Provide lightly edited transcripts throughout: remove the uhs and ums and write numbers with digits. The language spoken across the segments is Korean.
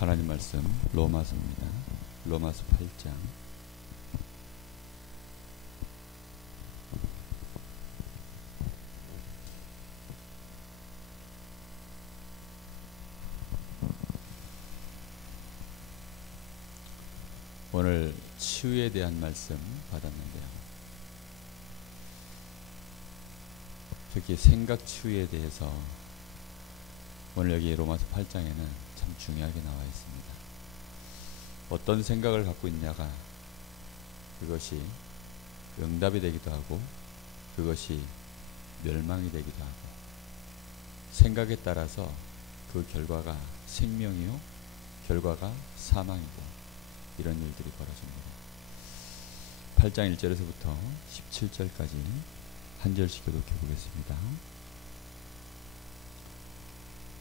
하나님 말씀 로마서입니다. 로마서 8장. 오늘 치유에 대한 말씀 받았는데요. 특히 생각 치유에 대해서 오늘 여기 로마서 8장에는 참 중요하게 나와 있습니다. 어떤 생각을 갖고 있냐가 그것이 응답이 되기도 하고 그것이 멸망이 되기도 하고 생각에 따라서 그 결과가 생명이요 결과가 사망이고 이런 일들이 벌어집니다. 8장 1절에서부터 17절까지 한 절씩 교독해 보겠습니다.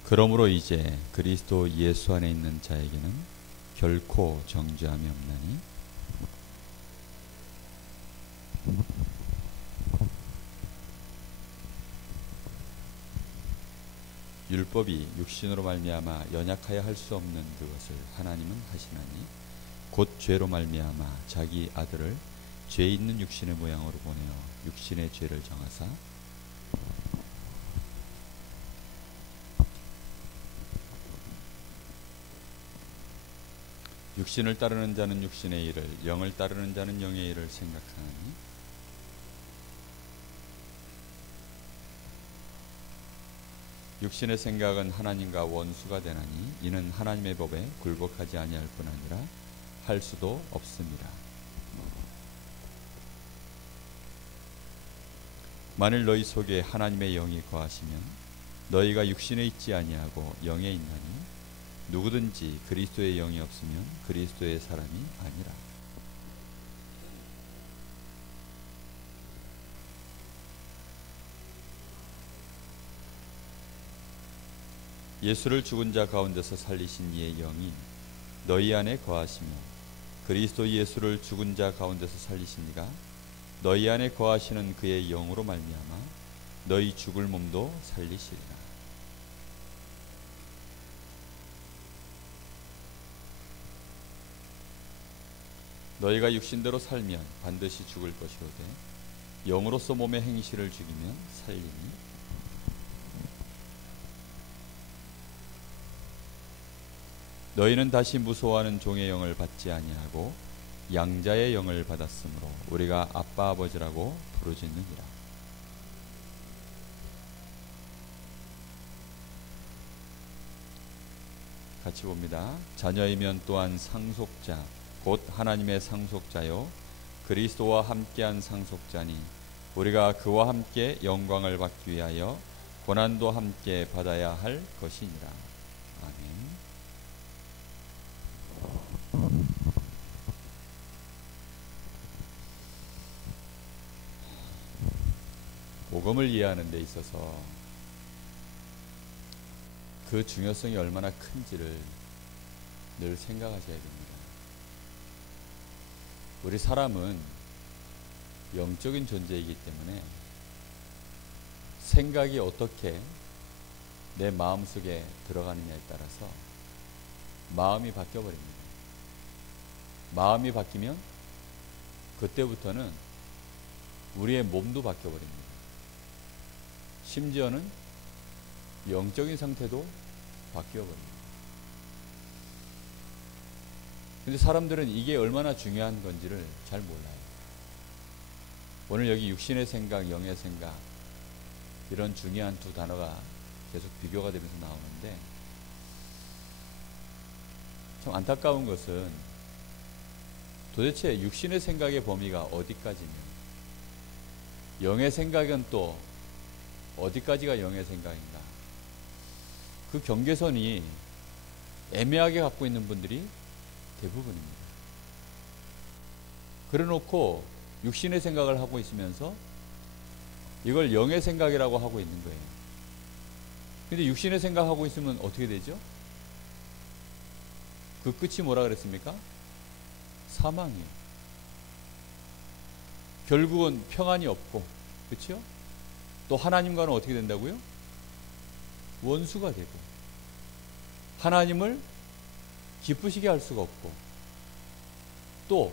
그러므로 이제 그리스도 예수 안에 있는 자에게는 결코 정죄함이 없나니 율법이 육신으로 말미암아 연약하여 할 수 없는 그것을 하나님은 하시나니 곧 죄로 말미암아 자기 아들을 죄 있는 육신의 모양으로 보내어 육신의 죄를 정하사 육신을 따르는 자는 육신의 일을 영을 따르는 자는 영의 일을 생각하나니 육신의 생각은 하나님과 원수가 되나니 이는 하나님의 법에 굴복하지 아니할 뿐 아니라 할 수도 없습니다. 만일 너희 속에 하나님의 영이 거하시면 너희가 육신에 있지 아니하고 영에 있나니 누구든지 그리스도의 영이 없으면 그리스도의 사람이 아니라. 예수를 죽은 자 가운데서 살리신 이의 영이 너희 안에 거하시며 그리스도 예수를 죽은 자 가운데서 살리신 이가 너희 안에 거하시는 그의 영으로 말미암아 너희 죽을 몸도 살리시리라. 너희가 육신대로 살면 반드시 죽을 것이오되 영으로서 몸의 행실을 죽이면 살리니 너희는 다시 무소하는 종의 영을 받지 아니하고 양자의 영을 받았으므로 우리가 아빠 아버지라고 부르짖느니라. 같이 봅니다. 자녀이면 또한 상속자 곧 하나님의 상속자요 그리스도와 함께한 상속자니 우리가 그와 함께 영광을 받기 위하여 고난도 함께 받아야 할 것이니라. 아멘. 복음을 이해하는 데 있어서 그 중요성이 얼마나 큰지를 늘 생각하셔야 됩니다. 우리 사람은 영적인 존재이기 때문에 생각이 어떻게 내 마음속에 들어가느냐에 따라서 마음이 바뀌어버립니다. 마음이 바뀌면 그때부터는 우리의 몸도 바뀌어버립니다. 심지어는 영적인 상태도 바뀌어버립니다. 근데 사람들은 이게 얼마나 중요한 건지를 잘 몰라요. 오늘 여기 육신의 생각, 영의 생각 이런 중요한 두 단어가 계속 비교가 되면서 나오는데 참 안타까운 것은 도대체 육신의 생각의 범위가 어디까지면 영의 생각은 또 어디까지가 영의 생각인가? 그 경계선이 애매하게 갖고 있는 분들이 대부분입니다. 그래놓고 육신의 생각을 하고 있으면서 이걸 영의 생각이라고 하고 있는 거예요. 근데 육신의 생각하고 있으면 어떻게 되죠? 그 끝이 뭐라 그랬습니까? 사망이에요. 결국은 평안이 없고, 그렇죠? 또 하나님과는 어떻게 된다고요? 원수가 되고 하나님을 기쁘시게 할 수가 없고, 또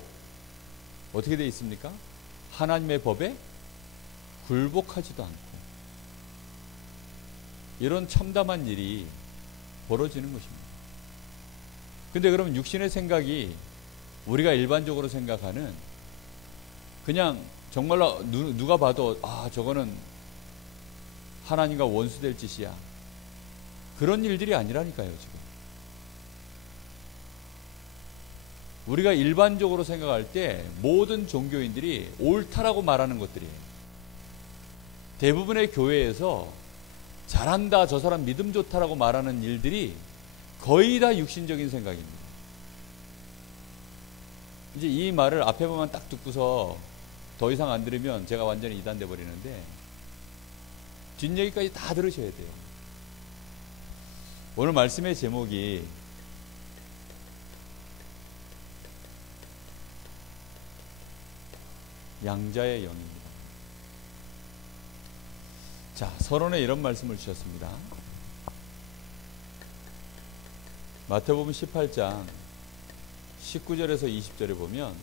어떻게 되어 있습니까? 하나님의 법에 굴복하지도 않고, 이런 참담한 일이 벌어지는 것입니다. 근데 그럼 육신의 생각이 우리가 일반적으로 생각하는, 그냥 정말로 누가 봐도 저거는 하나님과 원수될 짓이야, 그런 일들이 아니라니까요. 지금 우리가 일반적으로 생각할 때 모든 종교인들이 옳다라고 말하는 것들이에요. 대부분의 교회에서 잘한다, 저 사람 믿음 좋다라고 말하는 일들이 거의 다 육신적인 생각입니다. 이제 이 말을 앞에 보면 딱 듣고서 더 이상 안 들으면 제가 완전히 이단돼 버리는데, 뒷얘기까지 다 들으셔야 돼요. 오늘 말씀의 제목이 양자의 영입니다. 자, 서론에 이런 말씀을 주셨습니다. 마태복음 18장 19절에서 20절에 보면,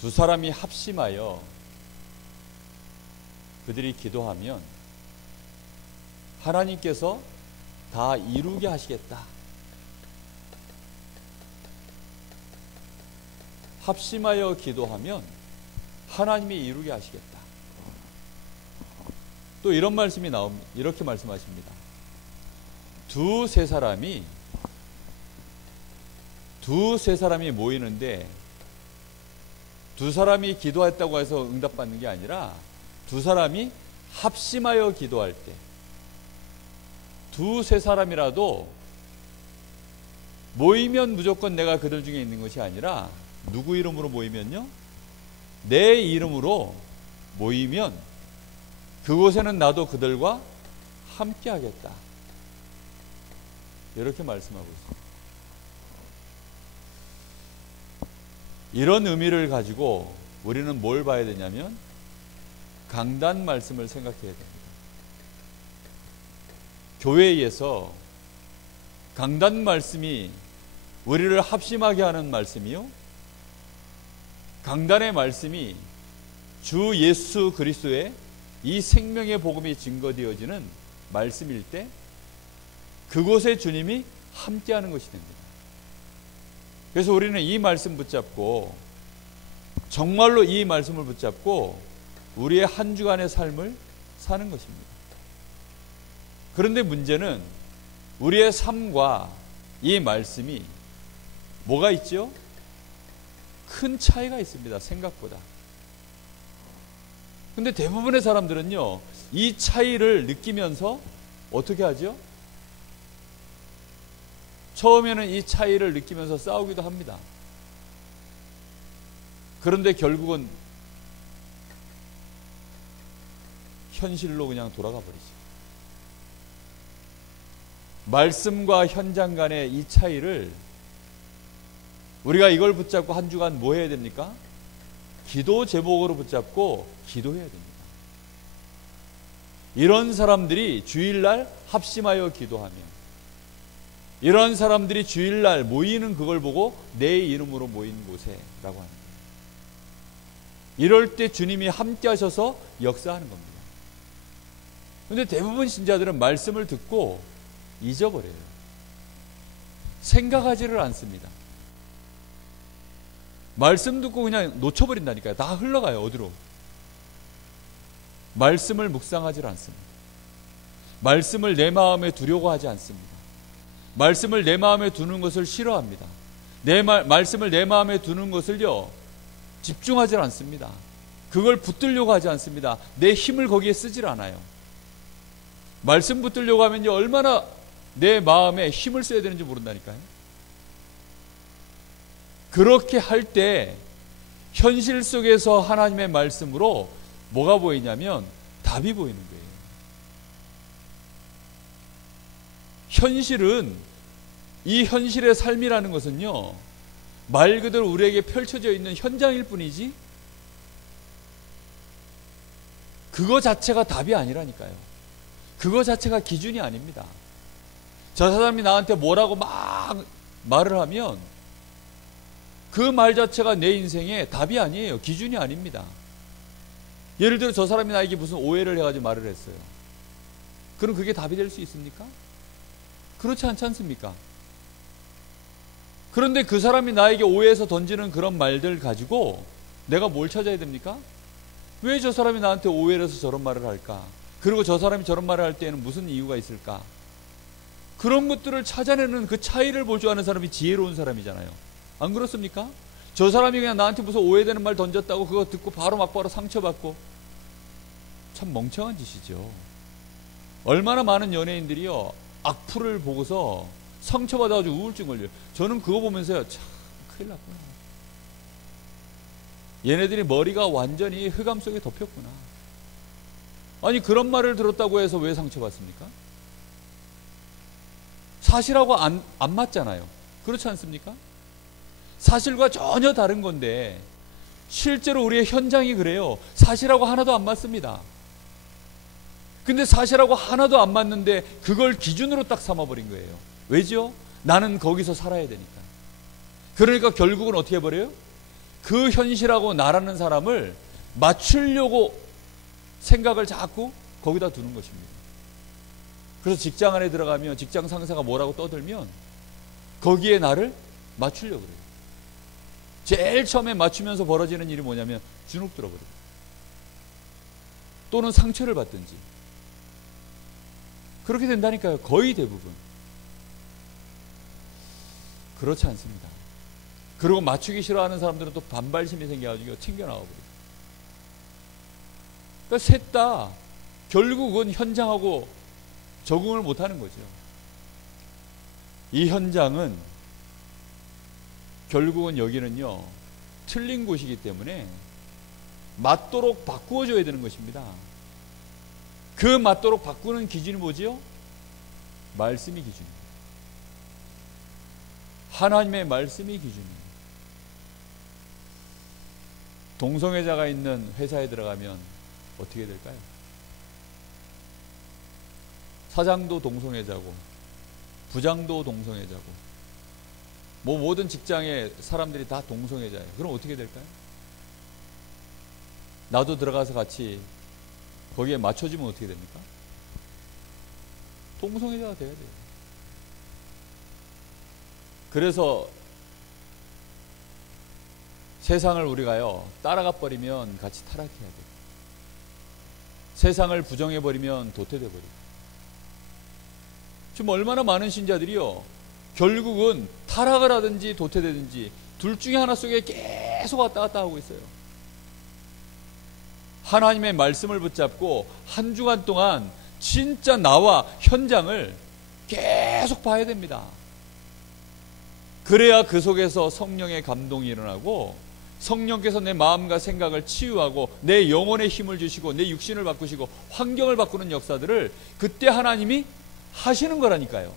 두 사람이 합심하여 그들이 기도하면 하나님께서 다 이루게 하시겠다. 합심하여 기도하면 하나님이 이루게 하시겠다. 또 이런 말씀이 나옵니다. 이렇게 말씀하십니다. 두세 사람이 모이는데, 두 사람이 기도했다고 해서 응답받는 게 아니라, 두 사람이 합심하여 기도할 때, 두세 사람이라도 모이면 무조건 내가 그들 중에 있는 것이 아니라, 누구 이름으로 모이면요? 내 이름으로 모이면 그곳에는 나도 그들과 함께 하겠다. 이렇게 말씀하고 있습니다. 이런 의미를 가지고 우리는 뭘 봐야 되냐면, 강단 말씀을 생각해야 됩니다. 교회에서 강단 말씀이 우리를 합심하게 하는 말씀이요, 강단의 말씀이 주 예수 그리스도의 이 생명의 복음이 증거되어지는 말씀일 때, 그곳에 주님이 함께하는 것이 됩니다. 그래서 우리는 이 말씀 붙잡고, 정말로 이 말씀을 붙잡고 우리의 한 주간의 삶을 사는 것입니다. 그런데 문제는 우리의 삶과 이 말씀이 뭐가 있죠? 큰 차이가 있습니다. 생각보다. 근데 대부분의 사람들은요, 이 차이를 느끼면서 어떻게 하죠? 처음에는 이 차이를 느끼면서 싸우기도 합니다. 그런데 결국은 현실로 그냥 돌아가 버리죠. 말씀과 현장 간의 이 차이를, 우리가 이걸 붙잡고 한 주간 뭐 해야 됩니까? 기도 제목으로 붙잡고 기도해야 됩니다. 이런 사람들이 주일날 합심하여 기도하며, 이런 사람들이 주일날 모이는 그걸 보고 내 이름으로 모인 곳에 라고 합니다. 이럴 때 주님이 함께 하셔서 역사하는 겁니다. 그런데 대부분 신자들은 말씀을 듣고 잊어버려요. 생각하지를 않습니다. 말씀 듣고 그냥 놓쳐버린다니까요. 다 흘러가요. 어디로? 말씀을 묵상하지 않습니다. 말씀을 내 마음에 두려고 하지 않습니다. 말씀을 내 마음에 두는 것을 싫어합니다. 말씀을 내 마음에 두는 것을요, 집중하지 않습니다. 그걸 붙들려고 하지 않습니다. 내 힘을 거기에 쓰질 않아요. 말씀 붙들려고 하면요, 얼마나 내 마음에 힘을 써야 되는지 모른다니까요. 그렇게 할 때 현실 속에서 하나님의 말씀으로 뭐가 보이냐면 답이 보이는 거예요. 현실은, 이 현실의 삶이라는 것은요, 말 그대로 우리에게 펼쳐져 있는 현장일 뿐이지 그거 자체가 답이 아니라니까요. 그거 자체가 기준이 아닙니다. 저 사람이 나한테 뭐라고 막 말을 하면 그 말 자체가 내 인생의 답이 아니에요. 기준이 아닙니다. 예를 들어 저 사람이 나에게 무슨 오해를 해가지고 말을 했어요. 그럼 그게 답이 될 수 있습니까? 그렇지 않지 않습니까? 그런데 그 사람이 나에게 오해해서 던지는 그런 말들 가지고 내가 뭘 찾아야 됩니까? 왜 저 사람이 나한테 오해를 해서 저런 말을 할까? 그리고 저 사람이 저런 말을 할 때에는 무슨 이유가 있을까? 그런 것들을 찾아내는 그 차이를 볼 줄 아는 사람이 지혜로운 사람이잖아요. 안 그렇습니까? 저 사람이 그냥 나한테 무슨 오해되는 말 던졌다고 그거 듣고 바로 막바로 상처받고, 참 멍청한 짓이죠. 얼마나 많은 연예인들이요 악플을 보고서 상처받아가지고 우울증 걸려요. 저는 그거 보면서요, 참 큰일 났구나. 얘네들이 머리가 완전히 흑암 속에 덮였구나. 아니 그런 말을 들었다고 해서 왜 상처받습니까? 사실하고 안 맞잖아요. 그렇지 않습니까? 사실과 전혀 다른 건데 실제로 우리의 현장이 그래요. 사실하고 하나도 안 맞습니다. 근데 사실하고 하나도 안 맞는데 그걸 기준으로 딱 삼아버린 거예요. 왜죠? 나는 거기서 살아야 되니까. 그러니까 결국은 어떻게 해버려요? 그 현실하고 나라는 사람을 맞추려고 생각을 자꾸 거기다 두는 것입니다. 그래서 직장 안에 들어가면 직장 상사가 뭐라고 떠들면 거기에 나를 맞추려고 그래요. 제일 처음에 맞추면서 벌어지는 일이 뭐냐면 주눅 들어버려요. 또는 상처를 받든지. 그렇게 된다니까요. 거의 대부분. 그렇지 않습니다. 그리고 맞추기 싫어하는 사람들은 또 반발심이 생겨가지고 튕겨나와버려요. 그러니까 셋 다 결국은 현장하고 적응을 못하는 거죠. 이 현장은 결국은 여기는요 틀린 곳이기 때문에 맞도록 바꾸어줘야 되는 것입니다. 그 맞도록 바꾸는 기준이 뭐지요? 말씀이 기준입니다. 하나님의 말씀이 기준입니다. 동성애자가 있는 회사에 들어가면 어떻게 될까요? 사장도 동성애자고 부장도 동성애자고 뭐 모든 직장의 사람들이 다 동성애자예요. 그럼 어떻게 될까요? 나도 들어가서 같이 거기에 맞춰지면 어떻게 됩니까? 동성애자가 돼야 돼요. 그래서 세상을 우리가요 따라가 버리면 같이 타락해야 돼요. 세상을 부정해버리면 도태돼버려요. 지금 얼마나 많은 신자들이요 결국은 타락을 하든지 도태되든지 둘 중에 하나 속에 계속 왔다 갔다 하고 있어요. 하나님의 말씀을 붙잡고 한 주간 동안 진짜 나와 현장을 계속 봐야 됩니다. 그래야 그 속에서 성령의 감동이 일어나고 성령께서 내 마음과 생각을 치유하고 내 영혼에 힘을 주시고 내 육신을 바꾸시고 환경을 바꾸는 역사들을 그때 하나님이 하시는 거라니까요.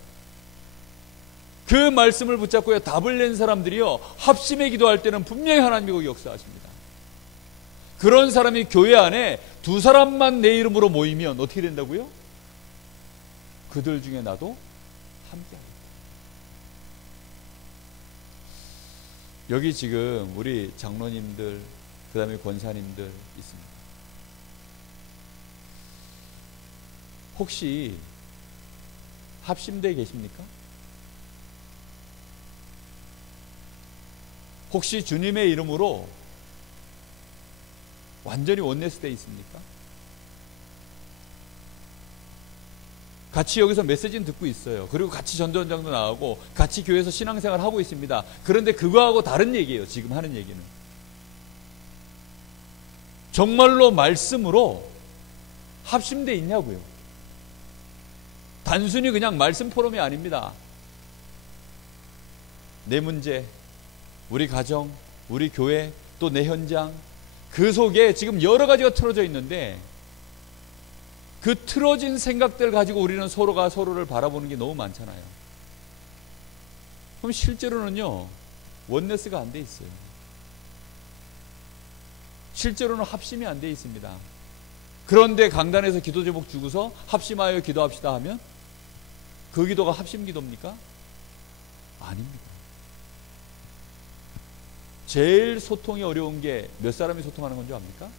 그 말씀을 붙잡고 답을 낸 사람들이요 합심의 기도할 때는 분명히 하나님이 거기 역사하십니다. 그런 사람이 교회 안에 두 사람만 내 이름으로 모이면 어떻게 된다고요? 그들 중에 나도 함께하겠다. 여기 지금 우리 장로님들 그 다음에 권사님들 있습니다. 혹시 합심대에 계십니까? 혹시 주님의 이름으로 완전히 원네스되어 있습니까? 같이 여기서 메시지는 듣고 있어요. 그리고 같이 전도연장도 나가고 같이 교회에서 신앙생활 하고 있습니다. 그런데 그거하고 다른 얘기예요. 지금 하는 얘기는. 정말로 말씀으로 합심되어 있냐고요. 단순히 그냥 말씀 포럼이 아닙니다. 내 문제, 우리 가정, 우리 교회, 또 내 현장, 그 속에 지금 여러 가지가 틀어져 있는데 그 틀어진 생각들 가지고 우리는 서로가 서로를 바라보는 게 너무 많잖아요. 그럼 실제로는요 원네스가 안 돼 있어요. 실제로는 합심이 안 돼 있습니다. 그런데 강단에서 기도 제목 주고서 합심하여 기도합시다 하면 그 기도가 합심 기도입니까? 아닙니다. 제일 소통이 어려운 게 몇 사람이 소통하는 건 줄 압니까?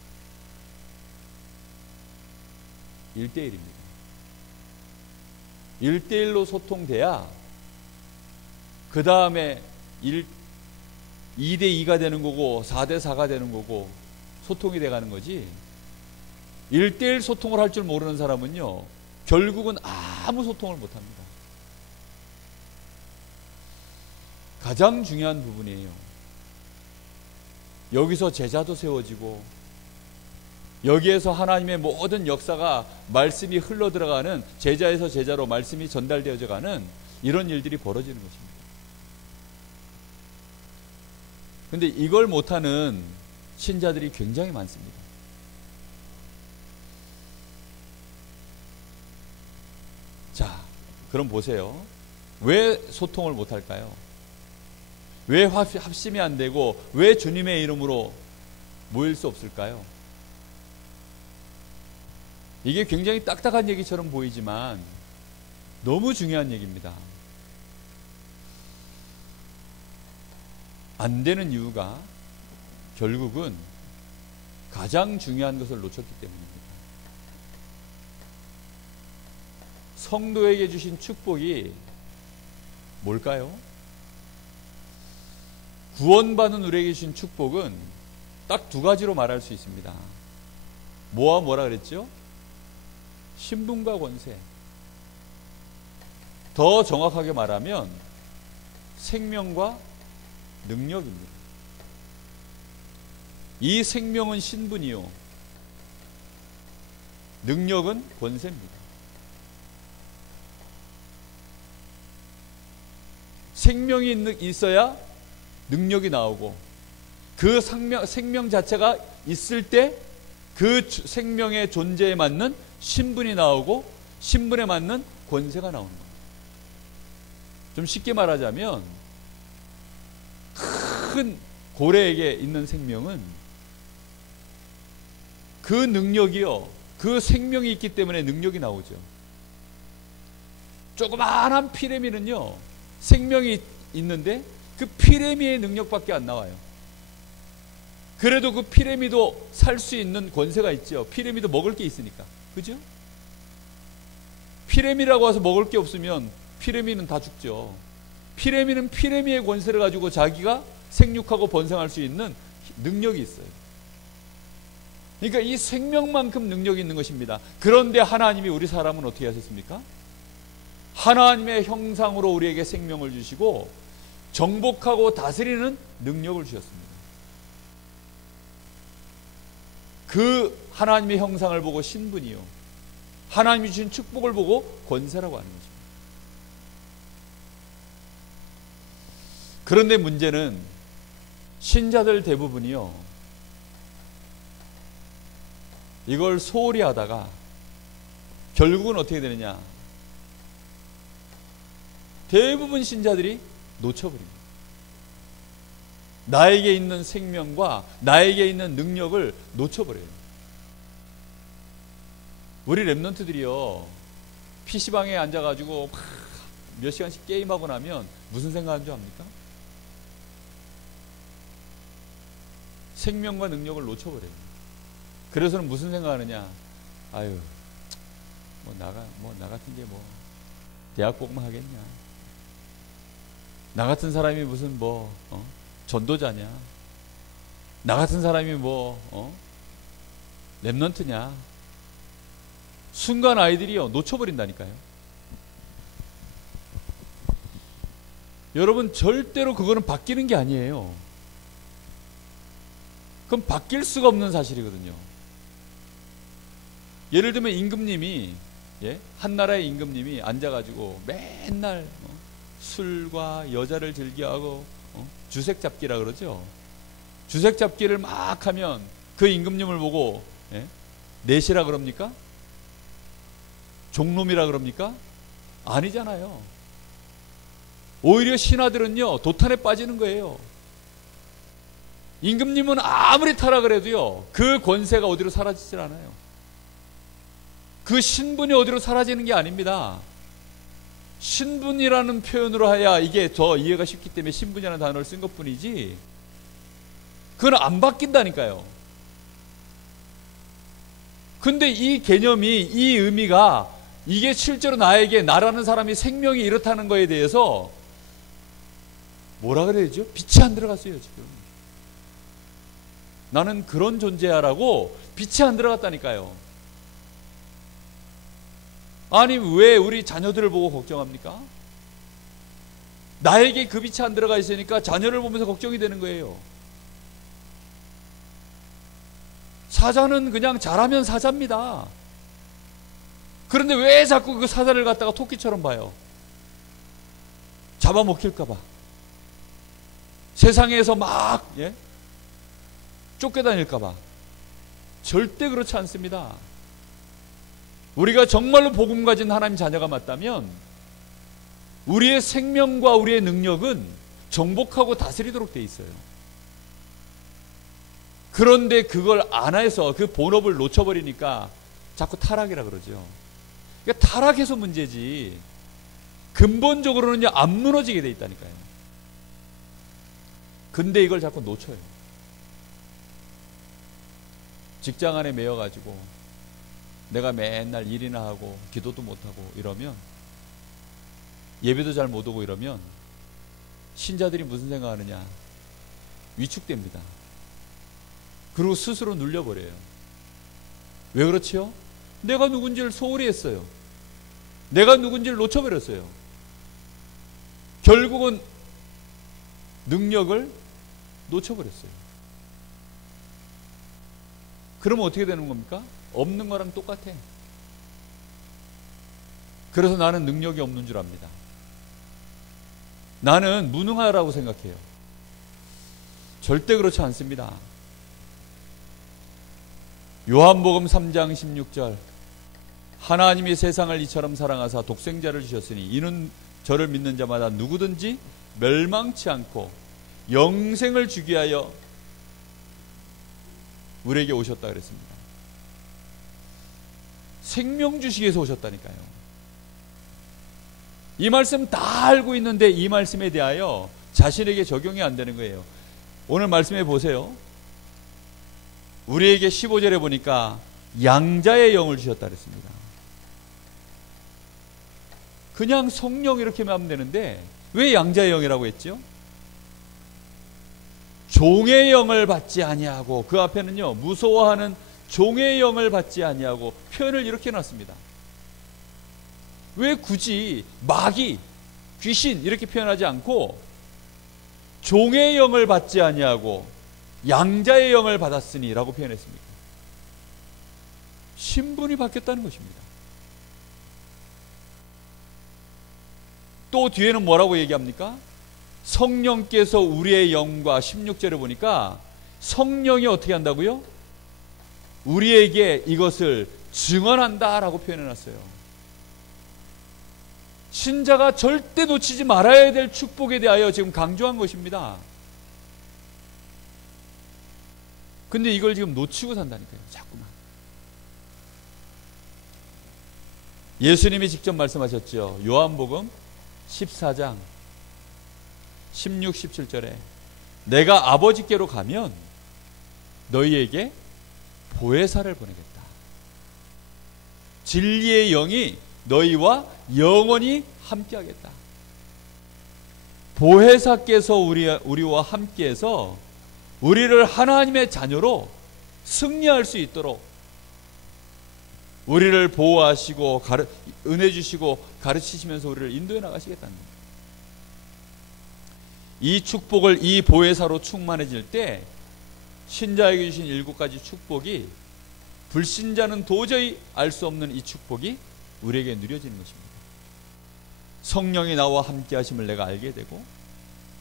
1대1입니다. 1대1로 소통돼야 그 다음에 2대2가 되는 거고 4대4가 되는 거고 소통이 돼가는 거지. 1대1 소통을 할 줄 모르는 사람은요, 결국은 아무 소통을 못합니다. 가장 중요한 부분이에요. 여기서 제자도 세워지고 여기에서 하나님의 모든 역사가 말씀이 흘러들어가는, 제자에서 제자로 말씀이 전달되어져 가는 이런 일들이 벌어지는 것입니다. 근데 이걸 못하는 신자들이 굉장히 많습니다. 자, 그럼 보세요. 왜 소통을 못할까요? 왜 합심이 안 되고 왜 주님의 이름으로 모일 수 없을까요? 이게 굉장히 딱딱한 얘기처럼 보이지만 너무 중요한 얘기입니다. 안 되는 이유가 결국은 가장 중요한 것을 놓쳤기 때문입니다. 성도에게 주신 축복이 뭘까요? 구원받은 우리에게 주신 축복은 딱 두 가지로 말할 수 있습니다. 뭐라 그랬죠? 신분과 권세. 더 정확하게 말하면 생명과 능력입니다. 이 생명은 신분이요, 능력은 권세입니다. 생명이 있어야 능력이 나오고, 그 생명 자체가 있을 때 그 생명의 존재에 맞는 신분이 나오고, 신분에 맞는 권세가 나오는 겁니다. 좀 쉽게 말하자면 큰 고래에게 있는 생명은 그 능력이요, 그 생명이 있기 때문에 능력이 나오죠. 조그마한 피레미는요, 생명이 있는데 그 피레미의 능력밖에 안 나와요. 그래도 그 피레미도 살 수 있는 권세가 있죠. 피레미도 먹을 게 있으니까. 그죠? 피레미라고 해서 먹을 게 없으면 피레미는 다 죽죠. 피레미는 피레미의 권세를 가지고 자기가 생육하고 번성할 수 있는 능력이 있어요. 그러니까 이 생명만큼 능력이 있는 것입니다. 그런데 하나님이 우리 사람은 어떻게 하셨습니까? 하나님의 형상으로 우리에게 생명을 주시고 정복하고 다스리는 능력을 주셨습니다. 그 하나님의 형상을 보고 신분이요, 하나님이 주신 축복을 보고 권세라고 하는 것입니다. 그런데 문제는 신자들 대부분이요, 이걸 소홀히 하다가 결국은 어떻게 되느냐, 대부분 신자들이 놓쳐버립니다. 나에게 있는 생명과 나에게 있는 능력을 놓쳐버려요. 우리 랩런트들이요, PC방에 앉아가지고 막 몇 시간씩 게임하고 나면 무슨 생각하는 줄 압니까? 생명과 능력을 놓쳐버려요. 그래서는 무슨 생각하느냐, 아유, 나 같은 게 대학 복만 하겠냐, 나 같은 사람이 무슨 전도자냐, 나 같은 사람이 랩런트냐. 순간 아이들이요, 놓쳐버린다니까요. 여러분, 절대로 그거는 바뀌는 게 아니에요. 그건 바뀔 수가 없는 사실이거든요. 예를 들면 임금님이, 한 나라의 임금님이 앉아가지고 맨날 술과 여자를 즐겨하고 주색 잡기라 그러죠. 주색 잡기를 막 하면 그 임금님을 보고 내시라 그럽니까? 종놈이라 그럽니까? 아니잖아요. 오히려 신하들은요, 도탄에 빠지는 거예요. 임금님은 아무리 타락을 해도요, 그 권세가 어디로 사라지질 않아요. 그 신분이 어디로 사라지는 게 아닙니다. 신분이라는 표현으로 해야 이게 더 이해가 쉽기 때문에 신분이라는 단어를 쓴 것뿐이지 그건 안 바뀐다니까요. 근데 이 개념이, 이 의미가 이게 실제로 나에게, 나라는 사람이 생명이 이렇다는 거에 대해서 뭐라 그래야죠? 빛이 안 들어갔어요 지금. 나는 그런 존재야라고 빛이 안 들어갔다니까요. 아니 왜 우리 자녀들을 보고 걱정합니까? 나에게 그 빛이 안 들어가 있으니까 자녀를 보면서 걱정이 되는 거예요. 사자는 그냥 자라면 사자입니다. 그런데 왜 자꾸 그 사자를 갖다가 토끼처럼 봐요? 잡아먹힐까봐. 세상에서 막 쫓겨다닐까봐. 절대 그렇지 않습니다. 우리가 정말로 복음 가진 하나님 자녀가 맞다면 우리의 생명과 우리의 능력은 정복하고 다스리도록 돼 있어요. 그런데 그걸 안 해서 그 본업을 놓쳐버리니까 자꾸 타락이라 그러죠. 그러니까 타락해서 문제지 근본적으로는요 안 무너지게 돼 있다니까요. 근데 이걸 자꾸 놓쳐요. 직장 안에 매여가지고 내가 맨날 일이나 하고 기도도 못하고 이러면, 예배도 잘 못 오고 이러면 신자들이 무슨 생각하느냐, 위축됩니다. 그리고 스스로 눌려버려요. 왜 그렇지요? 내가 누군지를 소홀히 했어요. 내가 누군지를 놓쳐버렸어요. 결국은 능력을 놓쳐버렸어요. 그러면 어떻게 되는 겁니까? 없는 거랑 똑같아. 그래서 나는 능력이 없는 줄 압니다. 나는 무능하다고 생각해요. 절대 그렇지 않습니다. 요한복음 3장 16절, 하나님이 세상을 이처럼 사랑하사 독생자를 주셨으니 이는 저를 믿는 자마다 누구든지 멸망치 않고 영생을 주기 위하여 우리에게 오셨다 그랬습니다. 생명 주시기 위해서 오셨다니까요. 이 말씀 다 알고 있는데 이 말씀에 대하여 자신에게 적용이 안 되는 거예요. 오늘 말씀해 보세요. 우리에게 15절에 보니까 양자의 영을 주셨다 그랬습니다. 그냥 성령 이렇게만 하면 되는데 왜 양자의 영이라고 했죠? 종의 영을 받지 아니하고, 그 앞에는요 무서워하는 종의 영을 받지 아니하고 표현을 이렇게 놨습니다. 왜 굳이 마귀, 귀신 이렇게 표현하지 않고 종의 영을 받지 아니하고 양자의 영을 받았으니 라고 표현했습니까? 신분이 바뀌었다는 것입니다. 또 뒤에는 뭐라고 얘기합니까? 성령께서 우리의 영과, 16절에 보니까 성령이 어떻게 한다고요? 우리에게 이것을 증언한다 라고 표현해놨어요. 신자가 절대 놓치지 말아야 될 축복에 대하여 지금 강조한 것입니다. 근데 이걸 지금 놓치고 산다니까요. 자꾸만. 예수님이 직접 말씀하셨죠. 요한복음 14장 16, 17절에 내가 아버지께로 가면 너희에게 보혜사를 보내겠다. 진리의 영이 너희와 영원히 함께하겠다. 보혜사께서 우리와 함께해서 우리를 하나님의 자녀로 승리할 수 있도록 우리를 보호하시고 은혜 주시고 가르치시면서 우리를 인도해 나가시겠다는 겁니다. 이 축복을, 이 보혜사로 충만해질 때 신자에게 주신 7가지 축복이 불신자는 도저히 알 수 없는 이 축복이 우리에게 누려지는 것입니다. 성령이 나와 함께 하심을 내가 알게 되고,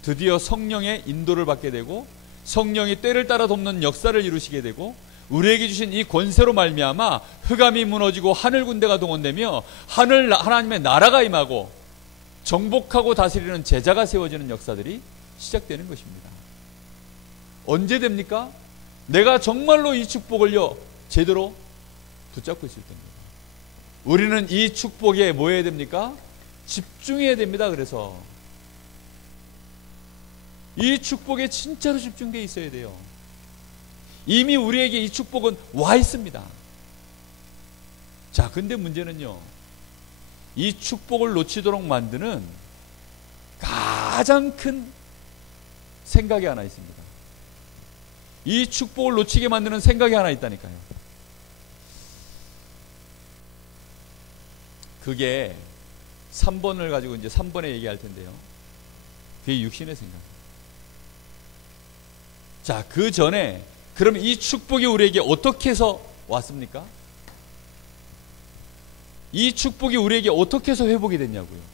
드디어 성령의 인도를 받게 되고, 성령이 때를 따라 돕는 역사를 이루시게 되고, 우리에게 주신 이 권세로 말미암아 흑암이 무너지고 하늘 군대가 동원되며 하나님의 나라가 임하고 정복하고 다스리는 제자가 세워지는 역사들이 시작되는 것입니다. 언제 됩니까? 내가 정말로 이 축복을요 제대로 붙잡고 있을 때입니다. 우리는 이 축복에 뭐 해야 됩니까? 집중해야 됩니다. 그래서 이 축복에 진짜로 집중되어 있어야 돼요. 이미 우리에게 이 축복은 와 있습니다. 자, 근데 문제는요, 이 축복을 놓치도록 만드는 가장 큰 생각이 하나 있습니다. 이 축복을 놓치게 만드는 생각이 하나 있다니까요. 그게 3번을 가지고 이제 3번에 얘기할 텐데요. 그게 육신의 생각. 자, 그 전에 그럼 이 축복이 우리에게 어떻게 해서 왔습니까? 이 축복이 우리에게 어떻게 해서 회복이 됐냐고요.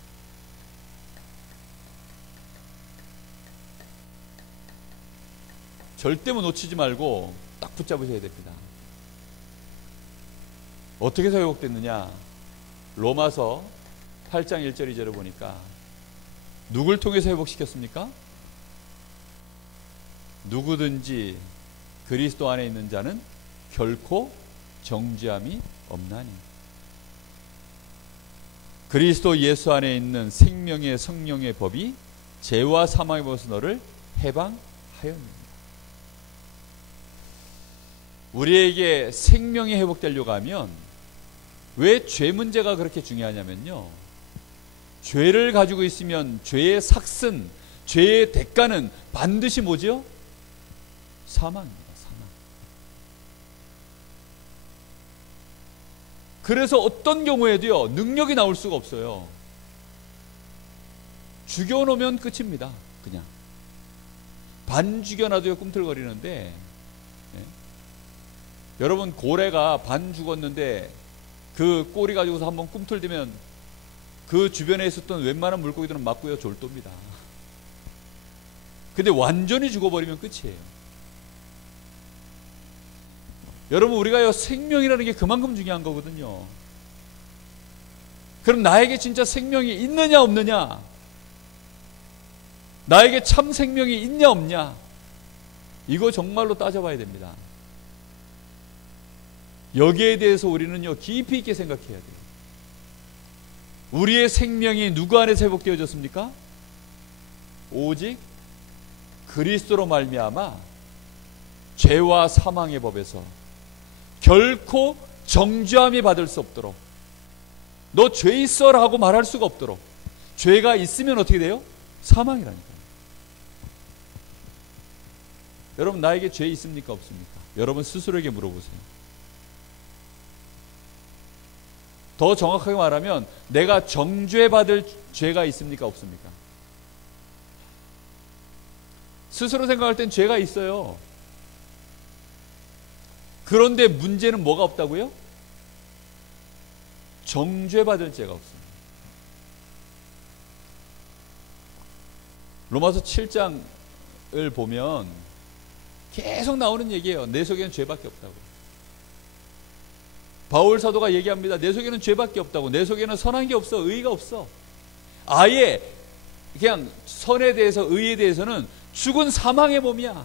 절대 놓치지 말고 딱 붙잡으셔야 됩니다. 어떻게 해서 회복됐느냐? 로마서 8장 1절 2절을 보니까 누굴 통해서 회복시켰습니까? 누구든지 그리스도 안에 있는 자는 결코 정죄함이 없나니. 그리스도 예수 안에 있는 생명의 성령의 법이 죄와 사망의 법에서 너를 해방하였느니라. 우리에게 생명이 회복되려고 하면 왜 죄 문제가 그렇게 중요하냐면요, 죄를 가지고 있으면 죄의 삭슨, 죄의 대가는 반드시 뭐죠? 사망입니다. 사망. 그래서 어떤 경우에도요, 능력이 나올 수가 없어요. 죽여놓으면 끝입니다. 그냥 반 죽여놔도요 꿈틀거리는데, 예? 여러분, 고래가 반 죽었는데 그 꼬리 가지고서 한번 꿈틀대면 그 주변에 있었던 웬만한 물고기들은 맞고요 졸도입니다. 근데 완전히 죽어버리면 끝이에요. 여러분, 우리가요 생명이라는 게 그만큼 중요한 거거든요. 그럼 나에게 진짜 생명이 있느냐 없느냐, 나에게 참 생명이 있냐 없냐, 이거 정말로 따져봐야 됩니다. 여기에 대해서 우리는요 깊이 있게 생각해야 돼요. 우리의 생명이 누구 안에서 회복되어졌습니까? 오직 그리스도로 말미암아 죄와 사망의 법에서 결코 정죄함이 받을 수 없도록, 너 죄 있어라 하고 말할 수가 없도록. 죄가 있으면 어떻게 돼요? 사망이라니까요. 여러분, 나에게 죄 있습니까 없습니까? 여러분 스스로에게 물어보세요. 더 정확하게 말하면 내가 정죄받을 죄가 있습니까 없습니까? 스스로 생각할 땐 죄가 있어요. 그런데 문제는 뭐가 없다고요? 정죄받을 죄가 없습니다. 로마서 7장을 보면 계속 나오는 얘기예요. 내 속에는 죄밖에 없다고. 바울 사도가 얘기합니다. 내 속에는 죄밖에 없다고. 내 속에는 선한 게 없어. 의의가 없어. 아예 그냥 선에 대해서, 의에 대해서는 죽은 사망의 몸이야.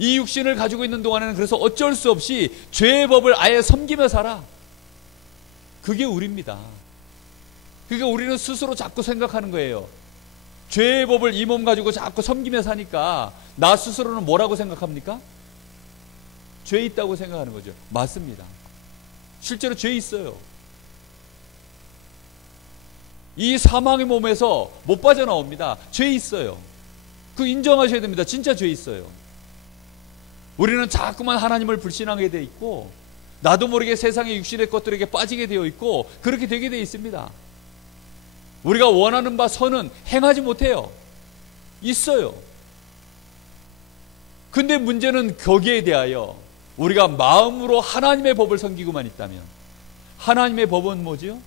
이 육신을 가지고 있는 동안에는 그래서 어쩔 수 없이 죄의 법을 아예 섬기며 살아. 그게 우리입니다. 그러니까 우리는 스스로 자꾸 생각하는 거예요. 죄의 법을 이 몸 가지고 자꾸 섬기며 사니까 나 스스로는 뭐라고 생각합니까? 죄 있다고 생각하는 거죠. 맞습니다. 실제로 죄 있어요. 이 사망의 몸에서 못 빠져나옵니다. 죄 있어요. 그 인정하셔야 됩니다. 진짜 죄 있어요. 우리는 자꾸만 하나님을 불신하게 돼 있고, 나도 모르게 세상의 육신의 것들에게 빠지게 되어 있고, 그렇게 되게 되어 있습니다. 우리가 원하는 바 선은 행하지 못해요. 있어요. 근데 문제는 거기에 대하여 우리가 마음으로 하나님의 법을 섬기고만 있다면, 하나님의 법은 뭐지요?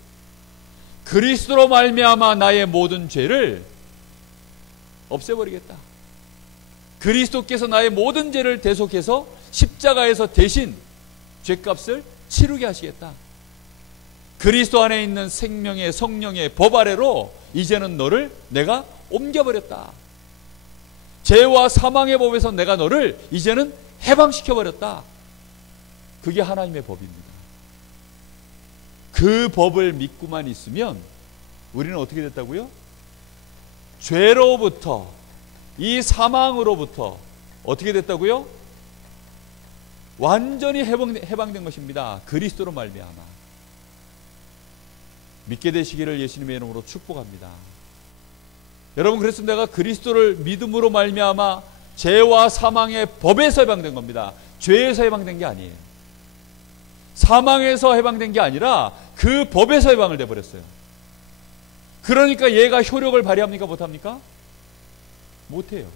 그리스도로 말미암아 나의 모든 죄를 없애버리겠다. 그리스도께서 나의 모든 죄를 대속해서 십자가에서 대신 죄값을 치르게 하시겠다. 그리스도 안에 있는 생명의 성령의 법 아래로 이제는 너를 내가 옮겨버렸다. 죄와 사망의 법에서 내가 너를 이제는 해방시켜버렸다. 그게 하나님의 법입니다. 그 법을 믿고만 있으면 우리는 어떻게 됐다고요? 죄로부터, 이 사망으로부터 어떻게 됐다고요? 완전히 해방된 것입니다. 그리스도로 말미암아. 믿게 되시기를 예수님의 이름으로 축복합니다. 여러분, 그래서 내가 그리스도를 믿음으로 말미암아 죄와 사망의 법에서 해방된 겁니다. 죄에서 해방된 게 아니에요. 사망에서 해방된 게 아니라 그 법에서 해방을 돼버렸어요. 그러니까 얘가 효력을 발휘합니까? 못합니까? 못해요.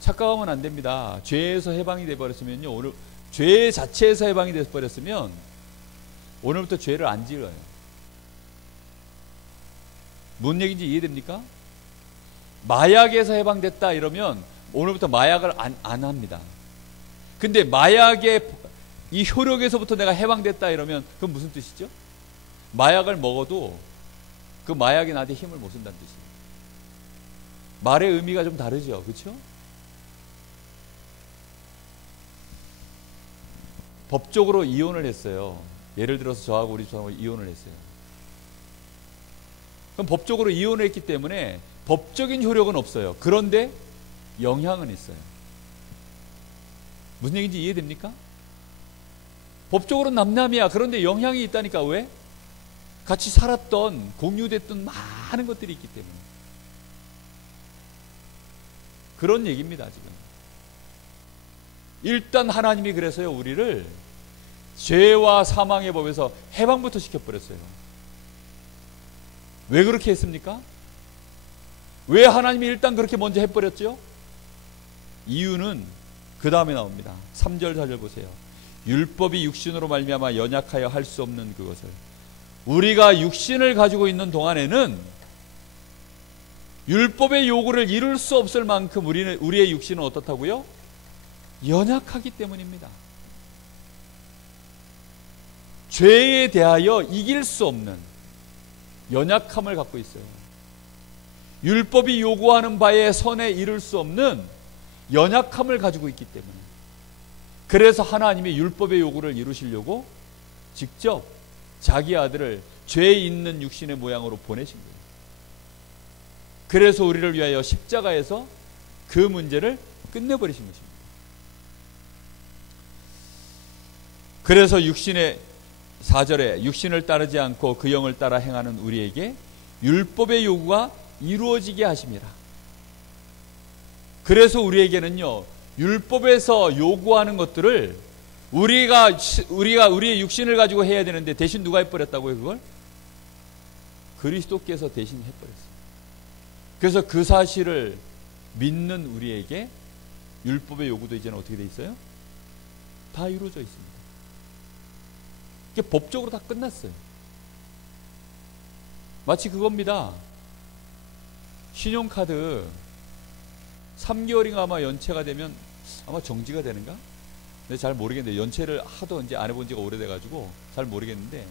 착각하면 안 됩니다. 죄에서 해방이 돼버렸으면요, 오늘 죄 자체에서 해방이 돼버렸으면 오늘부터 죄를 안 지어요. 무슨 얘기인지 이해됩니까? 마약에서 해방됐다 이러면 오늘부터 마약을 안 합니다. 근데 마약의 이 효력에서부터 내가 해방됐다 이러면 그건 무슨 뜻이죠? 마약을 먹어도 그 마약이 나한테 힘을 못 쓴다는 뜻이에요. 말의 의미가 좀 다르죠. 그렇죠? 법적으로 이혼을 했어요. 예를 들어서 저하고 우리 집사람하고 이혼을 했어요. 그럼 법적으로 이혼을 했기 때문에 법적인 효력은 없어요. 그런데 영향은 있어요. 무슨 얘기인지 이해됩니까? 법적으로는 남남이야. 그런데 영향이 있다니까. 왜? 같이 살았던, 공유됐던 많은 것들이 있기 때문에. 그런 얘기입니다, 지금. 일단 하나님이 그래서요, 우리를 죄와 사망의 법에서 해방부터 시켜버렸어요. 왜 그렇게 했습니까? 왜 하나님이 일단 그렇게 먼저 해버렸죠? 이유는 그 다음에 나옵니다. 3절 4절 보세요. 율법이 육신으로 말미암아 연약하여 할 수 없는 그것을. 우리가 육신을 가지고 있는 동안에는 율법의 요구를 이룰 수 없을 만큼 우리의 육신은 어떻다고요? 연약하기 때문입니다. 죄에 대하여 이길 수 없는 연약함을 갖고 있어요. 율법이 요구하는 바에 선에 이룰 수 없는 연약함을 가지고 있기 때문에. 그래서 하나님이 율법의 요구를 이루시려고 직접 자기 아들을 죄 있는 육신의 모양으로 보내신 거예요. 그래서 우리를 위하여 십자가에서 그 문제를 끝내버리신 것입니다. 그래서 4절에 육신을 따르지 않고 그 영을 따라 행하는 우리에게 율법의 요구가 이루어지게 하심이라. 그래서 우리에게는요, 율법에서 요구하는 것들을 우리가 우리의 육신을 가지고 해야 되는데 대신 누가 해버렸다고요? 그걸? 그리스도께서 대신 해버렸어요. 그래서 그 사실을 믿는 우리에게 율법의 요구도 이제는 어떻게 돼 있어요? 다 이루어져 있습니다. 이게 법적으로 다 끝났어요. 마치 그겁니다. 신용카드 3개월인가 아마 연체가 되면 아마 정지가 되는가? 근데 잘 모르겠는데, 연체를 하도 이제 안 해본 지가 오래돼가지고 잘 모르겠는데,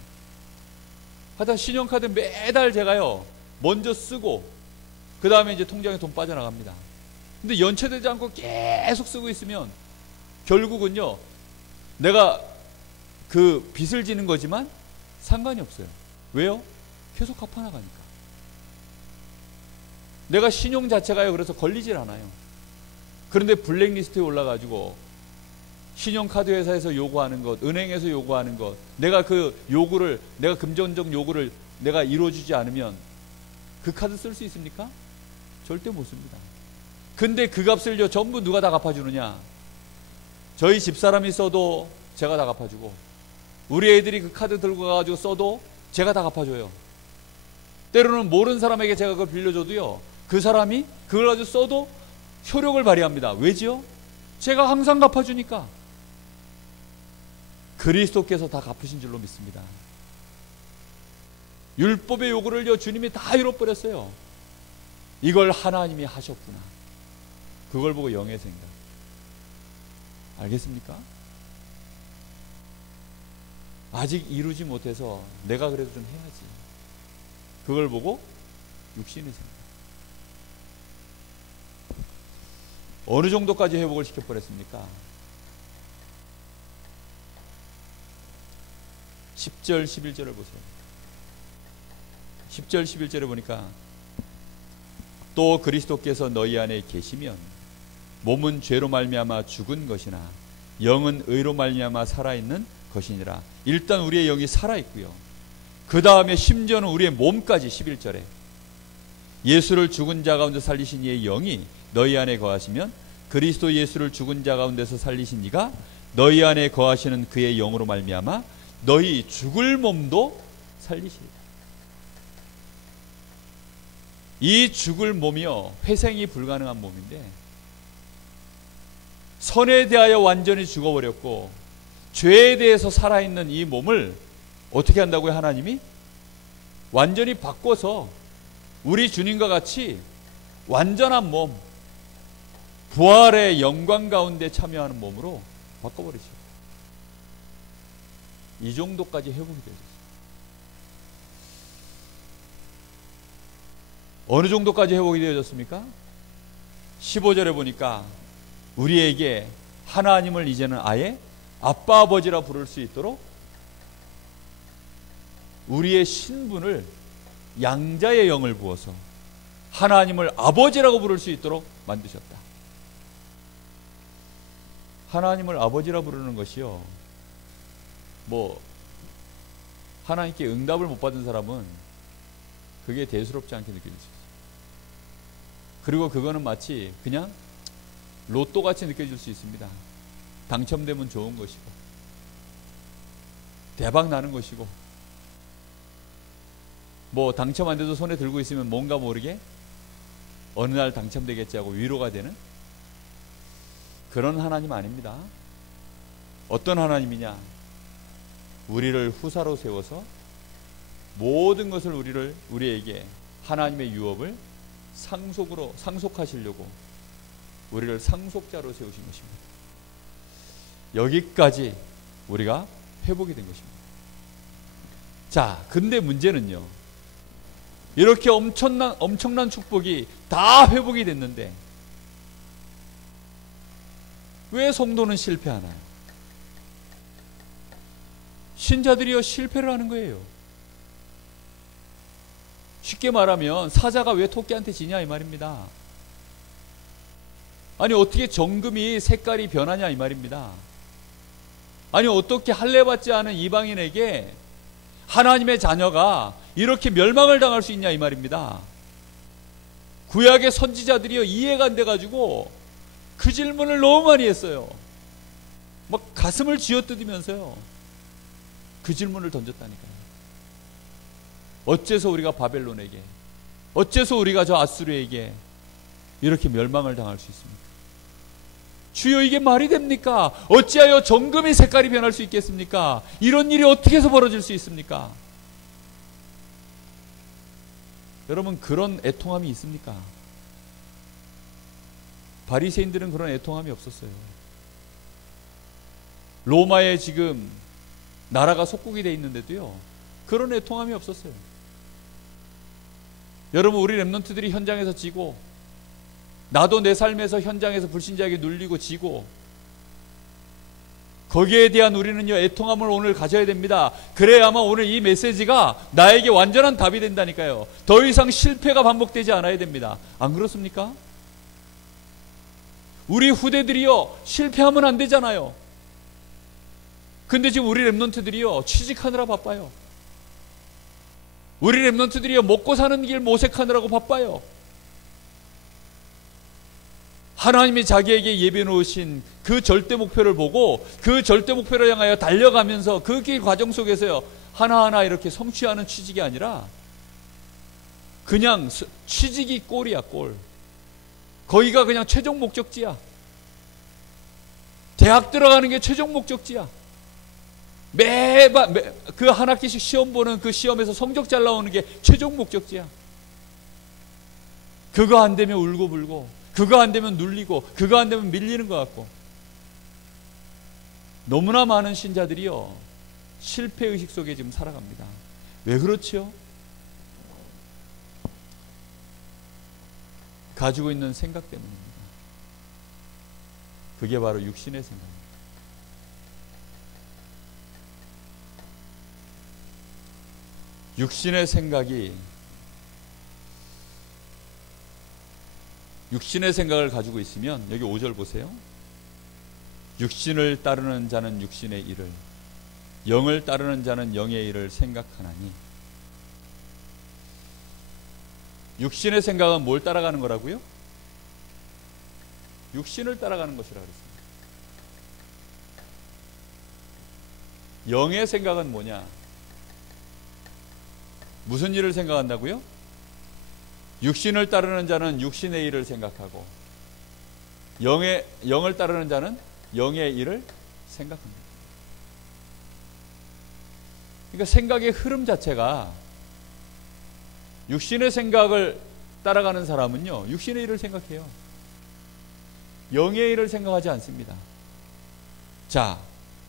하여튼 신용카드 매달 제가요 먼저 쓰고 그 다음에 이제 통장에 돈 빠져나갑니다. 근데 연체되지 않고 계속 쓰고 있으면 결국은요, 내가 그 빚을 지는 거지만 상관이 없어요. 왜요? 계속 갚아나가니까. 내가 신용 자체가요, 그래서 걸리질 않아요. 그런데 블랙리스트에 올라가지고 신용카드 회사에서 요구하는 것, 은행에서 요구하는 것, 내가 그 요구를, 내가 금전적 요구를 내가 이루어주지 않으면 그 카드 쓸 수 있습니까? 절대 못 씁니다. 근데 그 값을요 전부 누가 다 갚아주느냐? 저희 집사람이 써도 제가 다 갚아주고, 우리 애들이 그 카드 들고 가가지고 써도 제가 다 갚아줘요. 때로는 모르는 사람에게 제가 그걸 빌려줘도요, 그 사람이 그걸 가지고 써도 효력을 발휘합니다. 왜지요? 제가 항상 갚아주니까. 그리스도께서 다 갚으신 줄로 믿습니다. 율법의 요구를요 주님이 다 이뤄버렸어요. 이걸 하나님이 하셨구나. 그걸 보고 영의 생각. 알겠습니까? 아직 이루지 못해서 내가 그래도 좀 해야지. 그걸 보고 육신의 생각. 어느 정도까지 회복을 시켜버렸습니까? 10절 11절을 보세요. 10절 11절에 보니까 또 그리스도께서 너희 안에 계시면 몸은 죄로 말미암아 죽은 것이나 영은 의로 말미암아 살아있는 것이니라. 일단 우리의 영이 살아있고요, 그 다음에 심지어는 우리의 몸까지 11절에 예수를 죽은 자 가운데 살리신 이의 영이 너희 안에 거하시면 그리스도 예수를 죽은 자 가운데서 살리신 이가 너희 안에 거하시는 그의 영으로 말미암아 너희 죽을 몸도 살리시리라. 이 죽을 몸이요, 회생이 불가능한 몸인데 선에 대하여 완전히 죽어버렸고 죄에 대해서 살아있는 이 몸을 어떻게 한다고요? 하나님이 완전히 바꿔서 우리 주님과 같이 완전한 몸, 부활의 영광 가운데 참여하는 몸으로 바꿔버리죠. 이 정도까지 회복이 되었어요. 어느 정도까지 회복이 되어졌습니까? 15절에 보니까 우리에게 하나님을 이제는 아예 아빠 아버지라 부를 수 있도록 우리의 신분을, 양자의 영을 부어서 하나님을 아버지라고 부를 수 있도록 만드셨다. 하나님을 아버지라 부르는 것이요, 하나님께 응답을 못 받은 사람은 그게 대수롭지 않게 느껴질 수 있어요. 그리고 그거는 마치 그냥 로또 같이 느껴질 수 있습니다. 당첨되면 좋은 것이고 대박 나는 것이고, 당첨 안 돼도 손에 들고 있으면 뭔가 모르게 어느 날 당첨되겠지 하고 위로가 되는 그런 하나님 아닙니다. 어떤 하나님이냐? 우리를 후사로 세워서 모든 것을 우리에게 하나님의 유업을 상속하시려고 우리를 상속자로 세우신 것입니다. 여기까지 우리가 회복이 된 것입니다. 자, 근데 문제는요, 이렇게 엄청난 축복이 다 회복이 됐는데 왜 성도는 실패하나요? 신자들이요, 실패를 하는 거예요. 쉽게 말하면 사자가 왜 토끼한테 지냐 이 말입니다. 아니, 어떻게 정금이 색깔이 변하냐 이 말입니다. 아니, 어떻게 할례받지 않은 이방인에게 하나님의 자녀가 이렇게 멸망을 당할 수 있냐 이 말입니다. 구약의 선지자들이요, 이해가 안 돼가지고 그 질문을 너무 많이 했어요. 막 가슴을 쥐어뜯으면서요, 그 질문을 던졌다니까요. 어째서 우리가 바벨론에게, 어째서 우리가 저 아수르에게 이렇게 멸망을 당할 수 있습니까? 주여, 이게 말이 됩니까? 어찌하여 정금이 색깔이 변할 수 있겠습니까? 이런 일이 어떻게 해서 벌어질 수 있습니까? 여러분, 그런 애통함이 있습니까? 바리새인들은 그런 애통함이 없었어요. 로마에 지금 나라가 속국이 돼 있는데도요, 그런 애통함이 없었어요. 여러분, 우리 렘넌트들이 현장에서 지고, 나도 내 삶에서 현장에서 불신자에게 눌리고 지고, 거기에 대한 우리는요, 애통함을 오늘 가져야 됩니다. 그래야만 오늘 이 메시지가 나에게 완전한 답이 된다니까요. 더 이상 실패가 반복되지 않아야 됩니다. 안 그렇습니까? 우리 후대들이요, 실패하면 안 되잖아요. 근데 지금 우리 렘넌트들이요, 취직하느라 바빠요. 우리 렘넌트들이요, 먹고 사는 길 모색하느라고 바빠요. 하나님이 자기에게 예비해 놓으신 그 절대 목표를 보고 그 절대 목표를 향하여 달려가면서 그 길 과정 속에서요, 하나하나 이렇게 성취하는 취직이 아니라 그냥 취직이 꼴이야, 꼴. 거기가 그냥 최종 목적지야. 대학 들어가는 게 최종 목적지야. 매번 그 한 학기씩 시험 보는 그 시험에서 성적 잘 나오는 게 최종 목적지야. 그거 안 되면 울고불고, 그거 안 되면 눌리고, 그거 안 되면 밀리는 것 같고. 너무나 많은 신자들이요, 실패의식 속에 지금 살아갑니다. 왜 그렇지요? 가지고 있는 생각 때문입니다. 그게 바로 육신의 생각입니다. 육신의 생각을 가지고 있으면, 여기 5절 보세요. 육신을 따르는 자는 육신의 일을, 영을 따르는 자는 영의 일을 생각하나니. 육신의 생각은 뭘 따라가는 거라고요? 육신을 따라가는 것이라고 그랬습니다. 영의 생각은 뭐냐? 무슨 일을 생각한다고요? 육신을 따르는 자는 육신의 일을 생각하고, 영을 따르는 자는 영의 일을 생각합니다. 그러니까 생각의 흐름 자체가, 육신의 생각을 따라가는 사람은요, 육신의 일을 생각해요. 영의 일을 생각하지 않습니다. 자,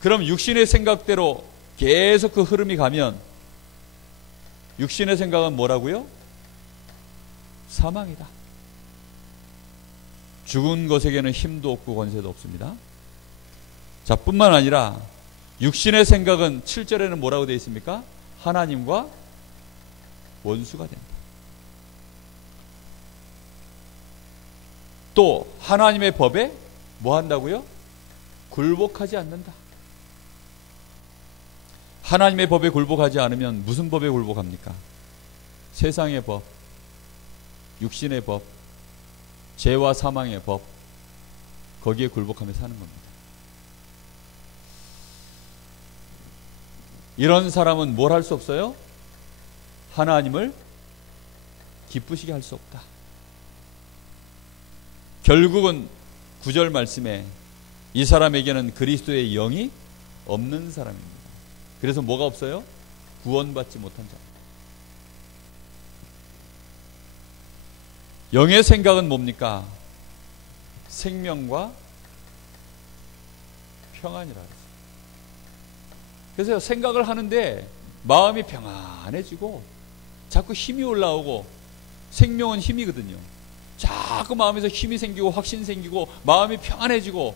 그럼 육신의 생각대로 계속 그 흐름이 가면, 육신의 생각은 뭐라고요? 사망이다. 죽은 것에게는 힘도 없고 권세도 없습니다. 자, 뿐만 아니라 육신의 생각은 7절에는 뭐라고 되어 있습니까? 하나님과 원수가 된다. 또 하나님의 법에 뭐 한다고요? 굴복하지 않는다. 하나님의 법에 굴복하지 않으면 무슨 법에 굴복합니까? 세상의 법, 육신의 법, 죄와 사망의 법, 거기에 굴복하며 사는 겁니다. 이런 사람은 뭘 할 수 없어요? 하나님을 기쁘시게 할 수 없다. 결국은 9절 말씀에 이 사람에게는 그리스도의 영이 없는 사람입니다. 그래서 뭐가 없어요? 구원받지 못한 자. 영의 생각은 뭡니까? 생명과 평안이라 했어요. 그래서 생각을 하는데 마음이 평안해지고 자꾸 힘이 올라오고, 생명은 힘이거든요. 자꾸 마음에서 힘이 생기고 확신 생기고 마음이 평안해지고,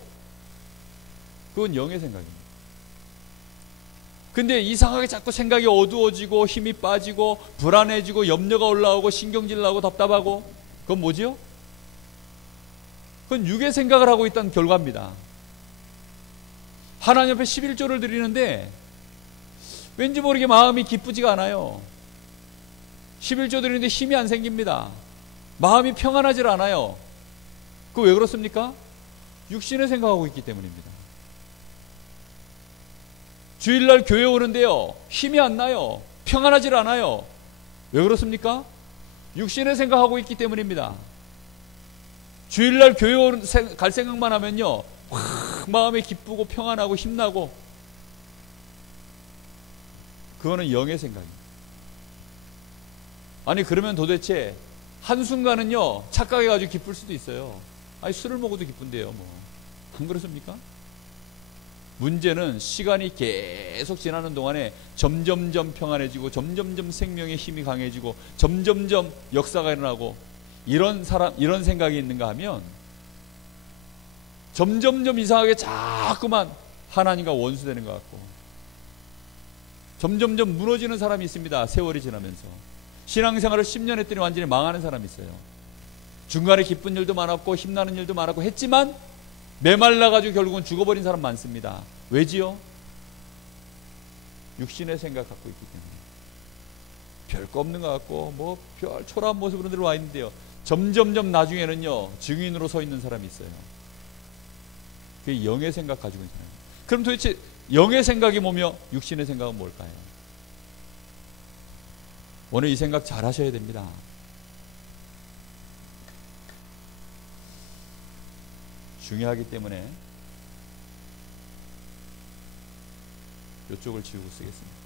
그건 영의 생각입니다. 근데 이상하게 자꾸 생각이 어두워지고 힘이 빠지고 불안해지고 염려가 올라오고 신경질 나고 답답하고, 그건 뭐지요? 그건 육의 생각을 하고 있다는 결과입니다. 하나님 앞에 11조를 드리는데 왠지 모르게 마음이 기쁘지가 않아요. 11조 드리는데 힘이 안 생깁니다. 마음이 평안하질 않아요. 그거 왜 그렇습니까? 육신을 생각하고 있기 때문입니다. 주일날 교회 오는데요, 힘이 안 나요. 평안하질 않아요. 왜 그렇습니까? 육신을 생각하고 있기 때문입니다. 주일날 교회 갈 생각만 하면요, 확 마음이 기쁘고 평안하고 힘나고, 그거는 영의 생각입니다. 아니, 그러면 도대체 한순간은요 착각해가지고 기쁠 수도 있어요. 아니, 술을 먹어도 기쁜데요, 뭐. 안 그렇습니까? 문제는 시간이 계속 지나는 동안에 점점점 평안해지고, 점점점 생명의 힘이 강해지고, 점점점 역사가 일어나고, 이런 생각이 있는가 하면 점점점 이상하게 자꾸만 하나님과 원수되는 것 같고, 점점점 무너지는 사람이 있습니다. 세월이 지나면서 신앙생활을 10년 했더니 완전히 망하는 사람이 있어요. 중간에 기쁜 일도 많았고 힘나는 일도 많았고 했지만 메말라가지고 결국은 죽어버린 사람 많습니다. 왜지요? 육신의 생각 갖고 있기 때문에. 별거 없는 것 같고 뭐 별 초라한 모습으로 들어와 있는데요, 점점점 나중에는요 증인으로 서 있는 사람이 있어요. 그게 영의 생각 가지고 있는 사람이에요. 그럼 도대체 영의 생각이 뭐며 육신의 생각은 뭘까요? 오늘 이 생각 잘 하셔야 됩니다. 중요하기 때문에 이쪽을 지우고 쓰겠습니다.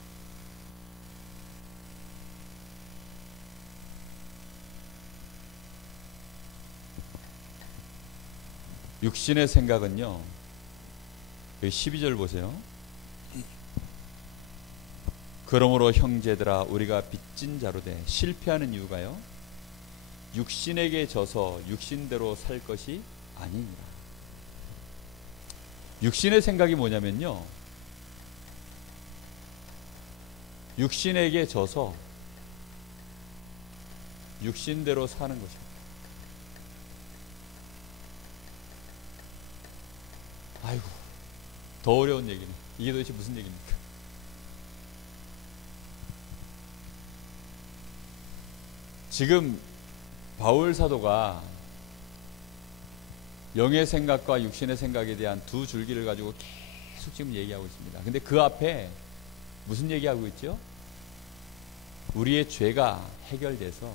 육신의 생각은요, 12절 보세요. 그러므로 형제들아, 우리가 빚진 자로 돼 실패하는 이유가요, 육신에게 져서 육신대로 살 것이 아니니라. 육신의 생각이 뭐냐면요, 육신에게 져서 육신대로 사는 것입니다. 아이고, 더 어려운 얘기네. 이게 도대체 무슨 얘기입니까? 지금 바울 사도가 영의 생각과 육신의 생각에 대한 두 줄기를 가지고 계속 지금 얘기하고 있습니다. 근데 그 앞에 무슨 얘기하고 있죠? 우리의 죄가 해결돼서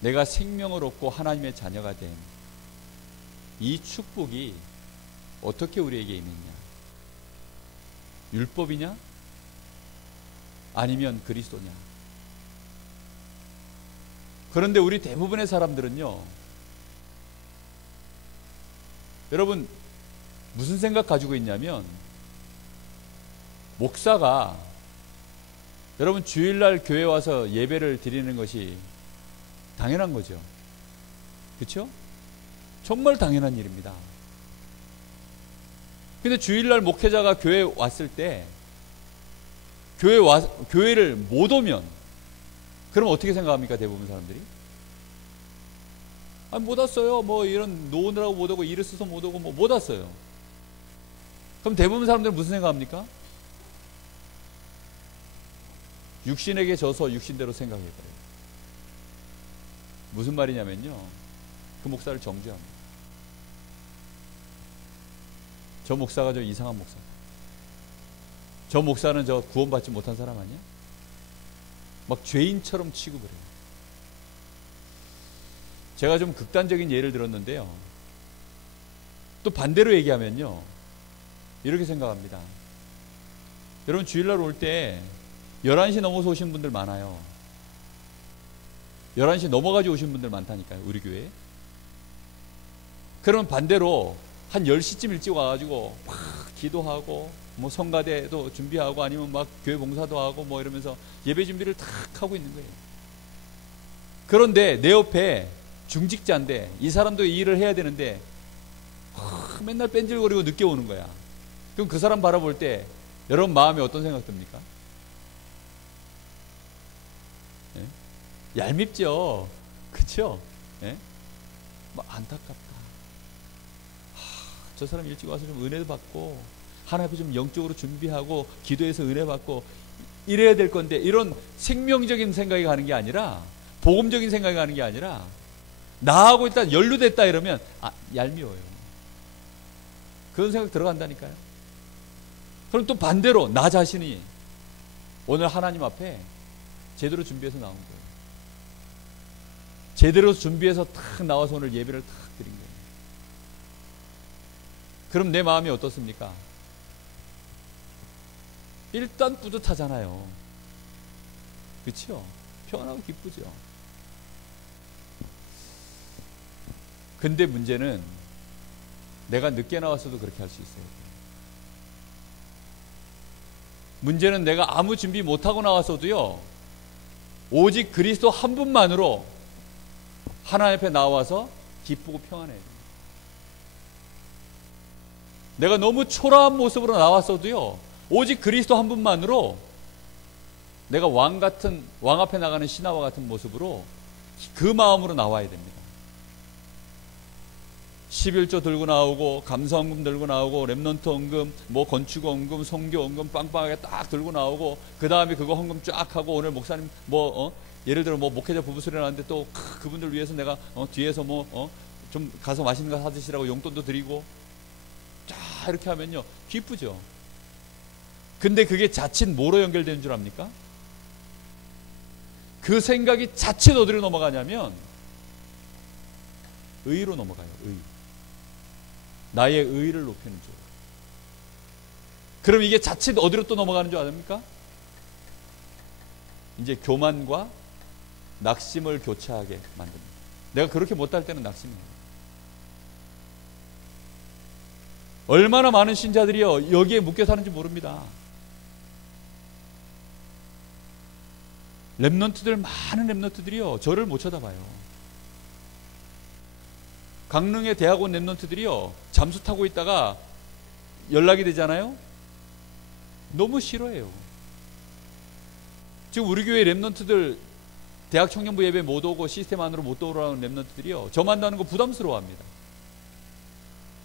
내가 생명을 얻고 하나님의 자녀가 된 이 축복이 어떻게 우리에게 있느냐? 율법이냐? 아니면 그리스도냐? 그런데 우리 대부분의 사람들은요, 여러분 무슨 생각 가지고 있냐면, 목사가 여러분 주일날 교회 와서 예배를 드리는 것이 당연한 거죠. 그렇죠? 정말 당연한 일입니다. 근데 주일날 목회자가 교회에 왔을 때 교회를 못 오면 그럼 어떻게 생각합니까? 대부분 사람들이 못 왔어요. 뭐 이런 노느라고 못 오고 일 있어서 못 오고 뭐 못 왔어요. 그럼 대부분 사람들은 무슨 생각합니까? 육신에게 져서 육신대로 생각해버려요. 무슨 말이냐면요, 그 목사를 정죄합니다. 저 목사가 저 이상한 목사, 저 목사는 저 구원받지 못한 사람 아니야? 막 죄인처럼 취급을 해요. 제가 좀 극단적인 예를 들었는데요, 또 반대로 얘기하면요, 이렇게 생각합니다. 여러분 주일날 올 때 11시 넘어서 오신 분들 많아요. 11시 넘어가지고 오신 분들 많다니까요, 우리 교회에. 그러면 반대로 한 10시쯤 일찍 와가지고 막 기도하고 뭐 성가대도 준비하고 아니면 막 교회 봉사도 하고 뭐 이러면서 예배 준비를 탁 하고 있는 거예요. 그런데 내 옆에 중직자인데 이 사람도 이 일을 해야 되는데 맨날 뺀질거리고 늦게 오는 거야. 그럼 그 사람 바라볼 때 여러분 마음에 어떤 생각 듭니까? 예? 얄밉죠. 그쵸? 예? 막 안타깝다. 저 사람 일찍 와서 좀 은혜도 받고 하나님 앞에 좀 영적으로 준비하고 기도해서 은혜 받고 이래야 될 건데, 이런 생명적인 생각이 가는 게 아니라, 복음적인 생각이 가는 게 아니라 나하고 일단 연루됐다 이러면 얄미워요. 그런 생각 들어간다니까요. 그럼 또 반대로 나 자신이 오늘 하나님 앞에 제대로 준비해서 나온 거예요. 제대로 준비해서 탁 나와서 오늘 예배를 탁 드린 거예요. 그럼 내 마음이 어떻습니까? 일단 뿌듯하잖아요. 그렇죠? 편하고 기쁘죠. 근데 문제는 내가 늦게 나왔어도 그렇게 할 수 있어요. 문제는 내가 아무 준비 못하고 나왔어도요, 오직 그리스도 한 분만으로 하나님 앞에 나와서 기쁘고 평안해요. 내가 너무 초라한 모습으로 나왔어도요, 오직 그리스도 한 분만으로 내가 왕 앞에 나가는 신하와 같은 모습으로 그 마음으로 나와야 됩니다. 11조 들고 나오고 감사헌금 들고 나오고 렘넌트 헌금, 뭐 건축 헌금, 선교 헌금 빵빵하게 딱 들고 나오고, 그 다음에 그거 헌금 쫙 하고 오늘 목사님 예를 들어 목회자 부부 소리 나는데 또 그분들 위해서 내가 뒤에서 좀 가서 맛있는 거 사드시라고 용돈도 드리고 쫙 이렇게 하면요 기쁘죠. 근데 그게 자칫 뭐로 연결되는 줄 압니까? 그 생각이 자칫 어디로 넘어가냐면 의로 넘어가요. 의. 나의 의를 높이는 쪽. 그럼 이게 자칫 어디로 또 넘어가는 줄 아십니까? 이제 교만과 낙심을 교차하게 만듭니다. 내가 그렇게 못할 때는 낙심이에요. 얼마나 많은 신자들이요 여기에 묶여 사는지 모릅니다. 많은 렘넌트들이요 저를 못 쳐다봐요. 강릉의 대학원 렘넌트들이요 잠수 타고 있다가 연락이 되잖아요. 너무 싫어해요. 지금 우리 교회 렘넌트들 대학 청년부 예배 못 오고 시스템 안으로 못 들어오는 랩런트들이요, 저 만나는 거 부담스러워합니다.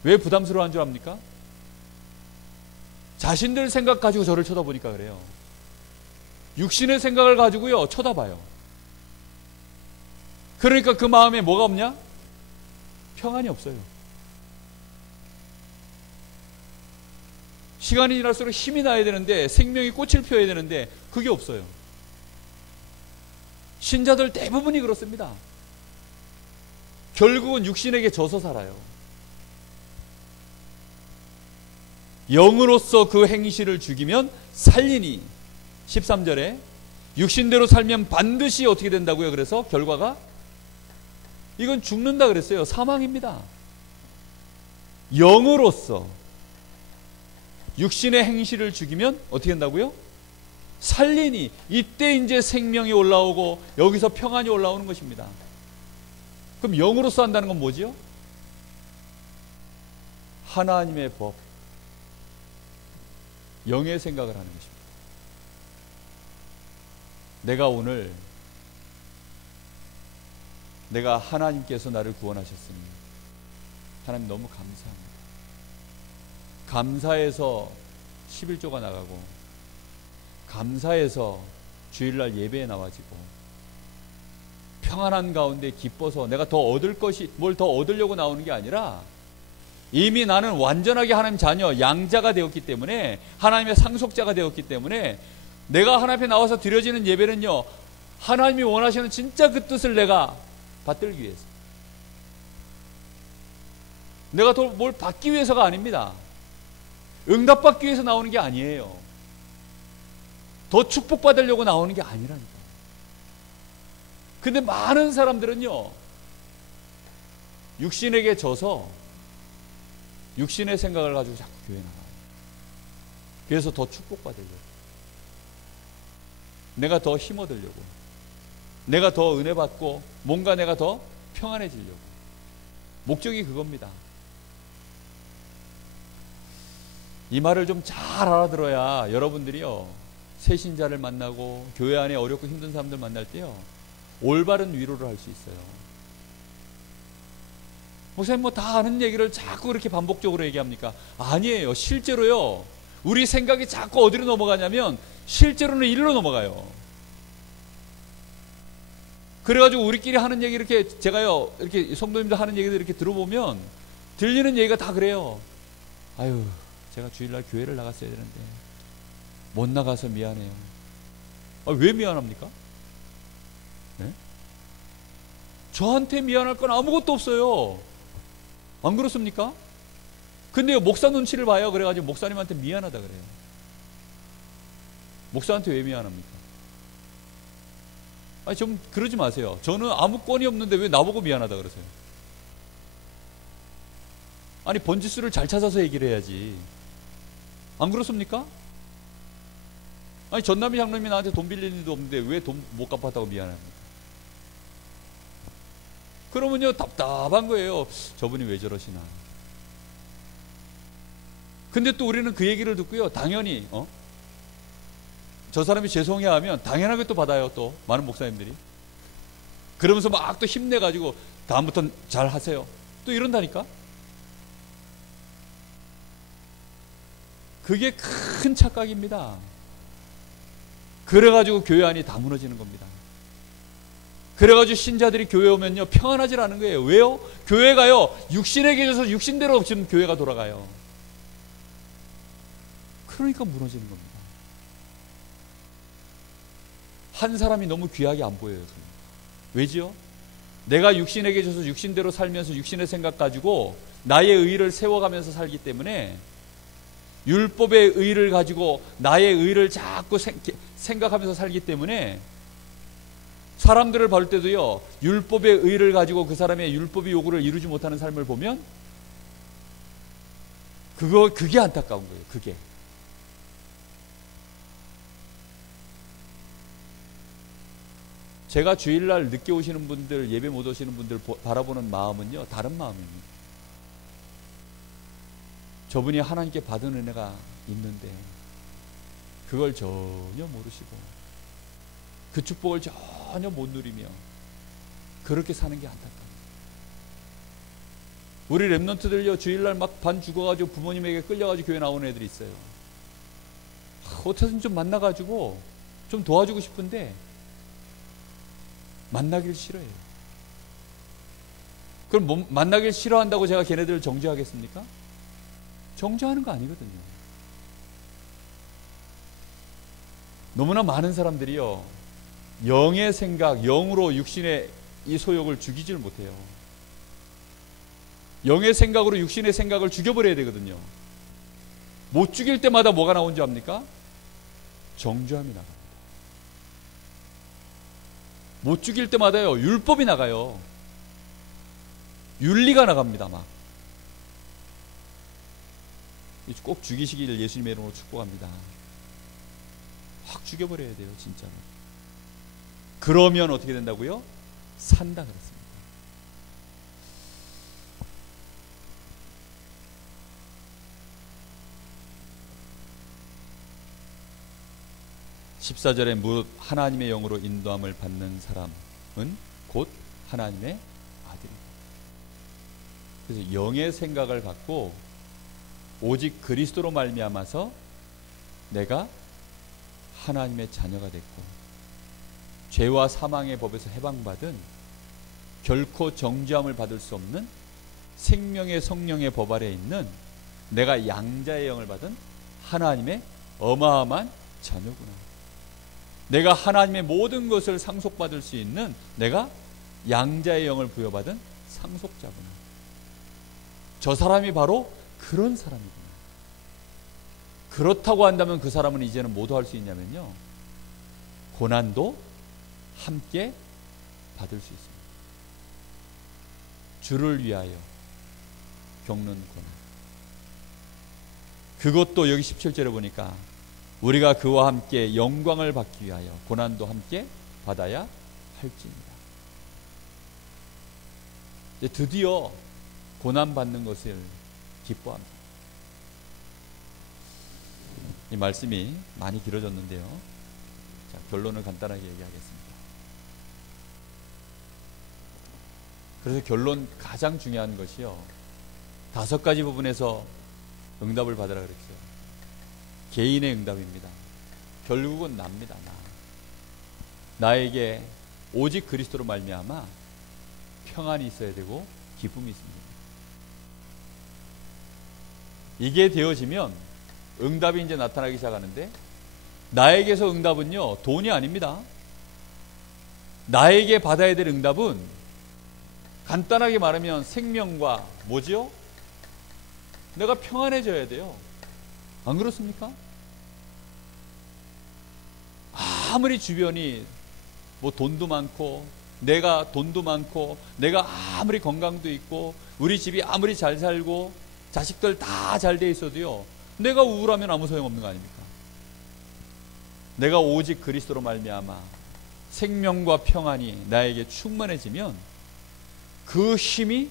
왜 부담스러워한 줄 압니까? 자신들 생각 가지고 저를 쳐다보니까 그래요. 육신의 생각을 가지고요 쳐다봐요. 그러니까 그 마음에 뭐가 없냐? 평안이 없어요. 시간이 지날수록 힘이 나야 되는데, 생명이 꽃을 피워야 되는데 그게 없어요. 신자들 대부분이 그렇습니다. 결국은 육신에게 져서 살아요. 영으로서 그 행실을 죽이면 살리니, 13절에 육신대로 살면 반드시 어떻게 된다고요? 그래서 결과가 이건 죽는다 그랬어요. 사망입니다. 영으로서 육신의 행실을 죽이면 어떻게 된다고요? 살리니, 이때 이제 생명이 올라오고 여기서 평안이 올라오는 것입니다. 그럼 영으로서 한다는 건 뭐지요? 하나님의 법, 영의 생각을 하는 것입니다. 내가 오늘 내가 하나님께서 나를 구원하셨으니 하나님 너무 감사합니다. 감사해서 11조가 나가고, 감사해서 주일날 예배에 나와지고, 평안한 가운데 기뻐서 내가 더 얻을 것이, 뭘 더 얻으려고 나오는 게 아니라 이미 나는 완전하게 하나님 자녀, 양자가 되었기 때문에, 하나님의 상속자가 되었기 때문에 내가 하나님 앞에 나와서 드려지는 예배는요, 하나님이 원하시는 진짜 그 뜻을 내가 받들기 위해서, 내가 더 뭘 받기 위해서가 아닙니다. 응답받기 위해서 나오는 게 아니에요. 더 축복받으려고 나오는 게 아니라니까. 근데 많은 사람들은요, 육신에게 져서 육신의 생각을 가지고 자꾸 교회 나가요. 그래서 더 축복받으려고, 내가 더 힘 얻으려고, 내가 더 은혜 받고 뭔가 내가 더 평안해지려고. 목적이 그겁니다. 이 말을 좀 잘 알아들어야 여러분들이요, 새신자를 만나고 교회 안에 어렵고 힘든 사람들 만날 때요, 올바른 위로를 할 수 있어요. 목사님 뭐 다 아는 얘기를 자꾸 그렇게 반복적으로 얘기합니까? 아니에요. 실제로요, 우리 생각이 자꾸 어디로 넘어가냐면 실제로는 일로 넘어가요. 그래가지고 우리끼리 하는 얘기, 이렇게 제가요, 이렇게 성도님들 하는 얘기들 이렇게 들어보면 들리는 얘기가 다 그래요. 아유, 제가 주일날 교회를 나갔어야 되는데 못 나가서 미안해요. 아, 왜 미안합니까? 네? 저한테 미안할 건 아무것도 없어요. 안 그렇습니까? 근데요, 목사 눈치를 봐요. 그래가지고 목사님한테 미안하다 그래요. 목사한테 왜 미안합니까? 아니, 좀 그러지 마세요. 저는 아무 건이 없는데 왜 나보고 미안하다 그러세요? 아니, 번지수를 잘 찾아서 얘기를 해야지. 안 그렇습니까? 아니, 전남이 장로님이 나한테 돈 빌릴 일도 없는데 왜 돈 못 갚았다고 미안합니까? 그러면요, 답답한 거예요. 저분이 왜 저러시나. 근데 또 우리는 그 얘기를 듣고요, 당연히 저 사람이 죄송해 하면 당연하게 또 받아요. 또 많은 목사님들이 그러면서 막 또 힘내가지고 다음부터는 잘 하세요, 또 이런다니까. 그게 큰 착각입니다. 그래가지고 교회 안이 다 무너지는 겁니다. 그래가지고 신자들이 교회 오면요, 평안하지 않은 거예요. 왜요? 교회가요, 육신에게 져서 육신대로 지금 교회가 돌아가요. 그러니까 무너지는 겁니다. 한 사람이 너무 귀하게 안 보여요. 왜지요? 내가 육신에게 져서 육신대로 살면서 육신의 생각 가지고 나의 의를 세워가면서 살기 때문에, 율법의 의를 가지고 나의 의를 자꾸 생각하면서 살기 때문에 사람들을 볼 때도요, 율법의 의를 가지고 그 사람의 율법의 요구를 이루지 못하는 삶을 보면 그게 안타까운 거예요. 그게. 제가 주일날 늦게 오시는 분들, 예배 못 오시는 분들 바라보는 마음은요, 다른 마음입니다. 저분이 하나님께 받은 은혜가 있는데 그걸 전혀 모르시고 그 축복을 전혀 전혀 못 누리며 그렇게 사는 게 안타까워요. 우리 랩런트들요, 주일날 막 반 죽어가지고 부모님에게 끌려가지고 교회 나오는 애들이 있어요. 어떻게든 좀 만나가지고 좀 도와주고 싶은데 만나길 싫어해요. 그럼 만나길 싫어한다고 제가 걔네들을 정죄하겠습니까? 정죄하는 거 아니거든요. 너무나 많은 사람들이요, 영의 생각, 영으로 육신의 이 소욕을 죽이지를 못해요. 영의 생각으로 육신의 생각을 죽여버려야 되거든요. 못 죽일 때마다 뭐가 나온 줄 압니까? 정죄함이 나갑니다. 못 죽일 때마다요, 율법이 나가요. 윤리가 나갑니다. 막 꼭 죽이시기를 예수님의 이름으로 축복합니다. 확 죽여버려야 돼요, 진짜로. 그러면 어떻게 된다고요? 산다 그랬습니다. (14절에) 무릇 하나님의 영으로 인도함을 받는 사람은 곧 하나님의 아들이다. 그래서 영의 생각을 갖고 오직 그리스도로 말미암아서 내가 하나님의 자녀가 됐고, 죄와 사망의 법에서 해방받은 결코 정죄함을 받을 수 없는 생명의 성령의 법 아래에 있는 내가 양자의 영을 받은 하나님의 어마어마한 자녀구나. 내가 하나님의 모든 것을 상속받을 수 있는 내가 양자의 영을 부여받은 상속자구나. 저 사람이 바로 그런 사람이구나. 그렇다고 한다면 그 사람은 이제는 뭐도 할 수 있냐면요, 고난도 함께 받을 수 있습니다. 주를 위하여 겪는 고난. 그것도 여기 17절에 보니까 우리가 그와 함께 영광을 받기 위하여 고난도 함께 받아야 할지니라. 드디어 고난받는 것을 기뻐합니다. 이 말씀이 많이 길어졌는데요, 자, 결론을 간단하게 얘기하겠습니다. 그래서 결론, 가장 중요한 것이요, 5가지 부분에서 응답을 받으라 그랬어요. 개인의 응답입니다. 결국은 납니다. 나에게 오직 그리스도로 말미암아 평안이 있어야 되고 기쁨이 있습니다. 이게 되어지면 응답이 이제 나타나기 시작하는데, 나에게서 응답은요, 돈이 아닙니다. 나에게 받아야 될 응답은 간단하게 말하면 생명과 뭐지요? 내가 평안해져야 돼요. 안 그렇습니까? 아무리 주변이 뭐 돈도 많고 내가 돈도 많고 내가 아무리 건강도 있고 우리 집이 아무리 잘 살고 자식들 다 잘 돼 있어도요, 내가 우울하면 아무 소용없는 거 아닙니까? 내가 오직 그리스도로 말미암아 생명과 평안이 나에게 충만해지면 그 힘이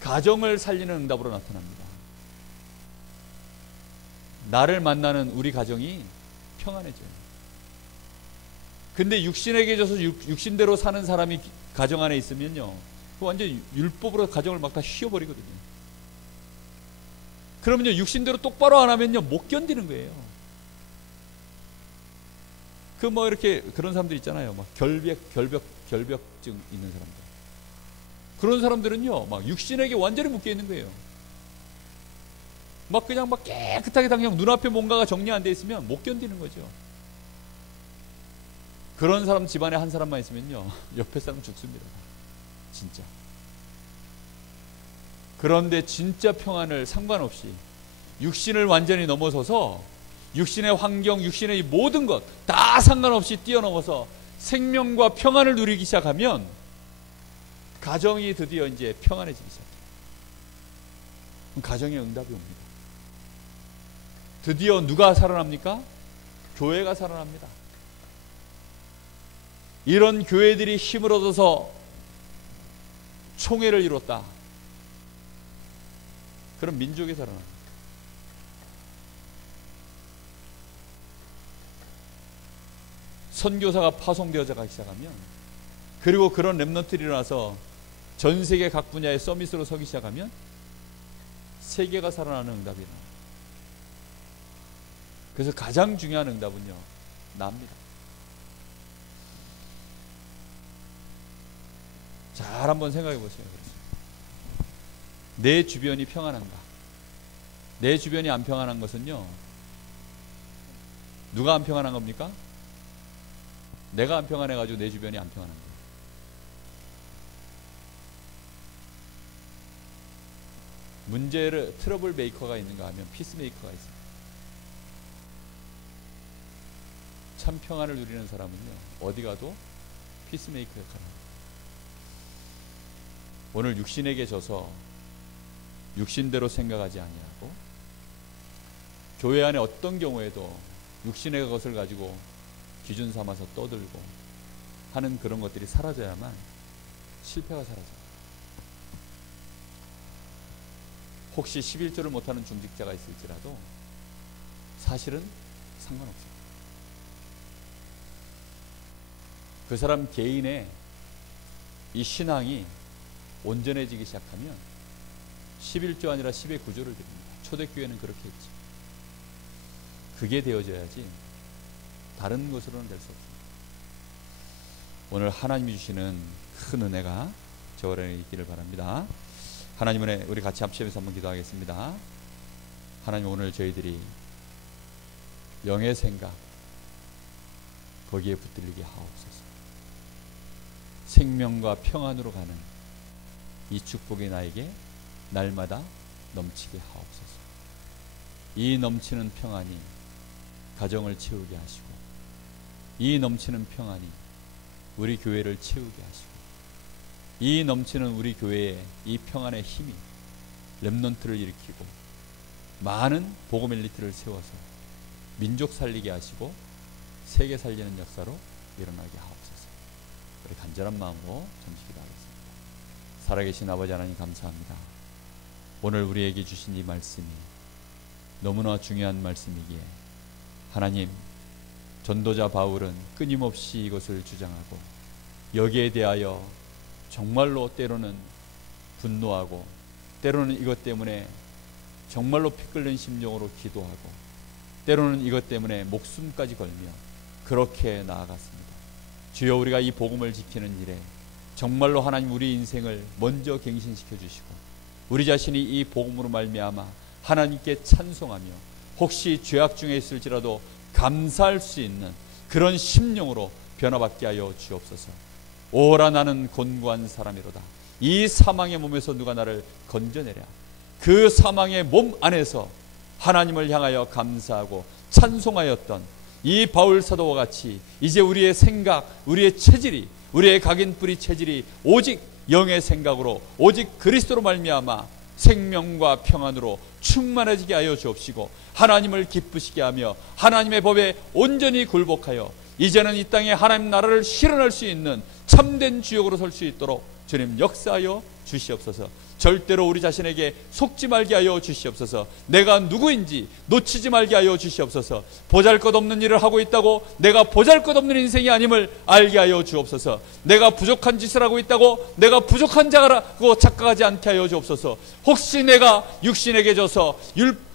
가정을 살리는 응답으로 나타납니다. 나를 만나는 우리 가정이 평안해져요. 근데 육신에게 져서 육신대로 사는 사람이 가정 안에 있으면요, 완전 율법으로 가정을 막 다 휘어버리거든요. 그러면요, 육신대로 똑바로 안 하면요, 못 견디는 거예요. 그 뭐 이렇게 그런 사람들 있잖아요. 막 결벽증 있는 사람들. 그런 사람들은요, 막 육신에게 완전히 묶여 있는 거예요. 막 그냥 막 깨끗하게 당장 눈앞에 뭔가가 정리 안 돼 있으면 못 견디는 거죠. 그런 사람 집안에 한 사람만 있으면요, 옆에 사람 죽습니다. 진짜. 그런데 진짜 평안을 상관없이 육신을 완전히 넘어서서 육신의 환경, 육신의 모든 것 다 상관없이 뛰어넘어서 생명과 평안을 누리기 시작하면 가정이 드디어 이제 평안해지기 시작해요. 가정의 응답이 옵니다. 드디어 누가 살아납니까? 교회가 살아납니다. 이런 교회들이 힘을 얻어서 총회를 이뤘다. 그럼 민족이 살아납니다. 선교사가 파송되어져 가기 시작하면 그리고 그런 렘넌트들이 일어나서 전 세계 각 분야의 서밋으로 서기 시작하면 세계가 살아나는 응답이 일어나요. 그래서 가장 중요한 응답은요, 나입니다. 잘 한번 생각해 보세요. 내 주변이 평안한가? 내 주변이 안 평안한 것은요, 누가 안 평안한 겁니까? 내가 안 평안해가지고 내 주변이 안 평안한 거예요. 문제를 트러블 메이커가 있는가 하면 피스 메이커가 있습니다. 참 평안을 누리는 사람은요, 어디 가도 피스 메이커 역할을 합니다. 오늘 육신에게 져서 육신대로 생각하지 아니하고 교회 안에 어떤 경우에도 육신의 것을 가지고 기준 삼아서 떠들고 하는 그런 것들이 사라져야만 실패가 사라져요. 혹시 11조를 못하는 중직자가 있을지라도 사실은 상관없어요. 그 사람 개인의 이 신앙이 온전해지기 시작하면 11조 아니라 10의 9조를 드립니다. 초대교회는 그렇게 했죠. 그게 되어져야지 다른 것으로는 될 수 없습니다. 오늘 하나님이 주시는 큰 은혜가 저와 있기를 바랍니다. 하나님 은혜, 우리 같이 합심해서 한번 기도하겠습니다. 하나님, 오늘 저희들이 영의 생각 거기에 붙들리게 하옵소서. 생명과 평안으로 가는 이 축복이 나에게 날마다 넘치게 하옵소서. 이 넘치는 평안이 가정을 채우게 하시고, 이 넘치는 평안이 우리 교회를 채우게 하시고, 이 넘치는 우리 교회의 이 평안의 힘이 렘넌트를 일으키고 많은 복음 엘리트를 세워서 민족 살리게 하시고 세계 살리는 역사로 일어나게 하옵소서. 우리 간절한 마음으로 잠시 기도하겠습니다. 살아계신 아버지 하나님, 감사합니다. 오늘 우리에게 주신 이 말씀이 너무나 중요한 말씀이기에 하나님, 전도자 바울은 끊임없이 이것을 주장하고 여기에 대하여 정말로 때로는 분노하고 때로는 이것 때문에 정말로 피 끓는 심정으로 기도하고 때로는 이것 때문에 목숨까지 걸며 그렇게 나아갔습니다. 주여, 우리가 이 복음을 지키는 일에 정말로 하나님 우리 인생을 먼저 갱신시켜 주시고 우리 자신이 이 복음으로 말미암아 하나님께 찬송하며 혹시 죄악 중에 있을지라도 감사할 수 있는 그런 심령으로 변화받게 하여 주옵소서. 오라, 나는 곤고한 사람이로다. 이 사망의 몸에서 누가 나를 건져내랴. 그 사망의 몸 안에서 하나님을 향하여 감사하고 찬송하였던 이 바울 사도와 같이 이제 우리의 생각, 우리의 체질이, 우리의 각인뿌리 체질이 오직 영의 생각으로, 오직 그리스도로 말미암아 생명과 평안으로 충만해지게 하여 주옵시고 하나님을 기쁘시게 하며 하나님의 법에 온전히 굴복하여 이제는 이 땅에 하나님 나라를 실현할 수 있는 참된 주역으로 설 수 있도록 주님 역사하여 주시옵소서. 절대로 우리 자신에게 속지 말게 하여 주시옵소서. 내가 누구인지 놓치지 말게 하여 주시옵소서. 보잘것없는 일을 하고 있다고 내가 보잘것없는 인생이 아님을 알게 하여 주옵소서. 내가 부족한 짓을 하고 있다고 내가 부족한 자라고 착각하지 않게 하여 주옵소서. 혹시 내가 육신에게 져서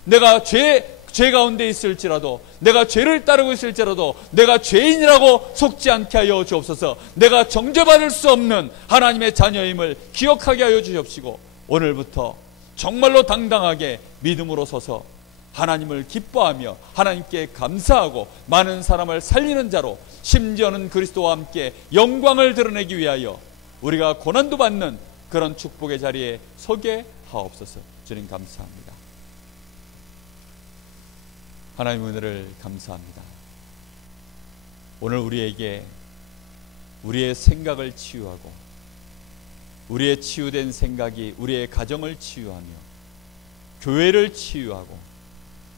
내가 죄 가운데 있을지라도, 내가 죄를 따르고 있을지라도 내가 죄인이라고 속지 않게 하여 주옵소서. 내가 정죄받을 수 없는 하나님의 자녀임을 기억하게 하여 주옵시고 오늘부터 정말로 당당하게 믿음으로 서서 하나님을 기뻐하며 하나님께 감사하고 많은 사람을 살리는 자로, 심지어는 그리스도와 함께 영광을 드러내기 위하여 우리가 고난도 받는 그런 축복의 자리에 서게 하옵소서. 주님 감사합니다. 하나님의 은혜를 감사합니다. 오늘 우리에게 우리의 생각을 치유하고 우리의 치유된 생각이 우리의 가정을 치유하며 교회를 치유하고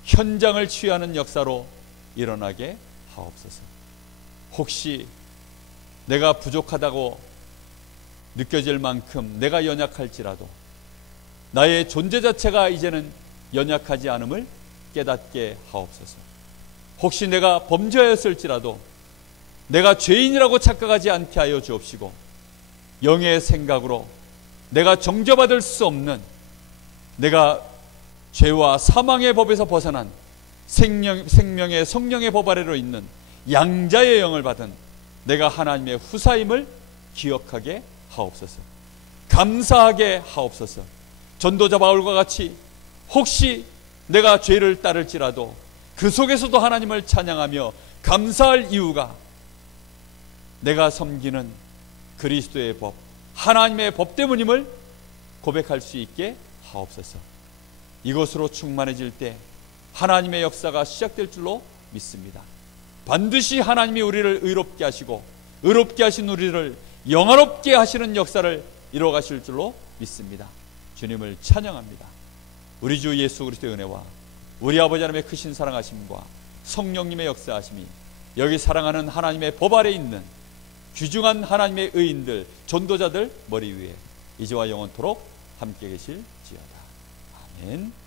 현장을 치유하는 역사로 일어나게 하옵소서. 혹시 내가 부족하다고 느껴질 만큼 내가 연약할지라도 나의 존재 자체가 이제는 연약하지 않음을 깨닫게 하옵소서. 혹시 내가 범죄하였을지라도 내가 죄인이라고 착각하지 않게 하여 주옵시고 영의 생각으로 내가 정죄받을 수 없는, 내가 죄와 사망의 법에서 벗어난 생명의 성령의 법 아래로 있는 양자의 영을 받은 내가 하나님의 후사임을 기억하게 하옵소서. 감사하게 하옵소서. 전도자 바울과 같이 혹시 내가 죄를 따를지라도 그 속에서도 하나님을 찬양하며 감사할 이유가 내가 섬기는 그리스도의 법, 하나님의 법 때문임을 고백할 수 있게 하옵소서. 이것으로 충만해질 때 하나님의 역사가 시작될 줄로 믿습니다. 반드시 하나님이 우리를 의롭게 하시고 의롭게 하신 우리를 영화롭게 하시는 역사를 이루어가실 줄로 믿습니다. 주님을 찬양합니다. 우리 주 예수 그리스도의 은혜와 우리 아버지 하나님의 크신 사랑하심과 성령님의 역사하심이 여기 사랑하는 하나님의 법 아래 있는 귀중한 하나님의 의인들, 전도자들 머리 위에 이제와 영원토록 함께 계실지어다. 아멘.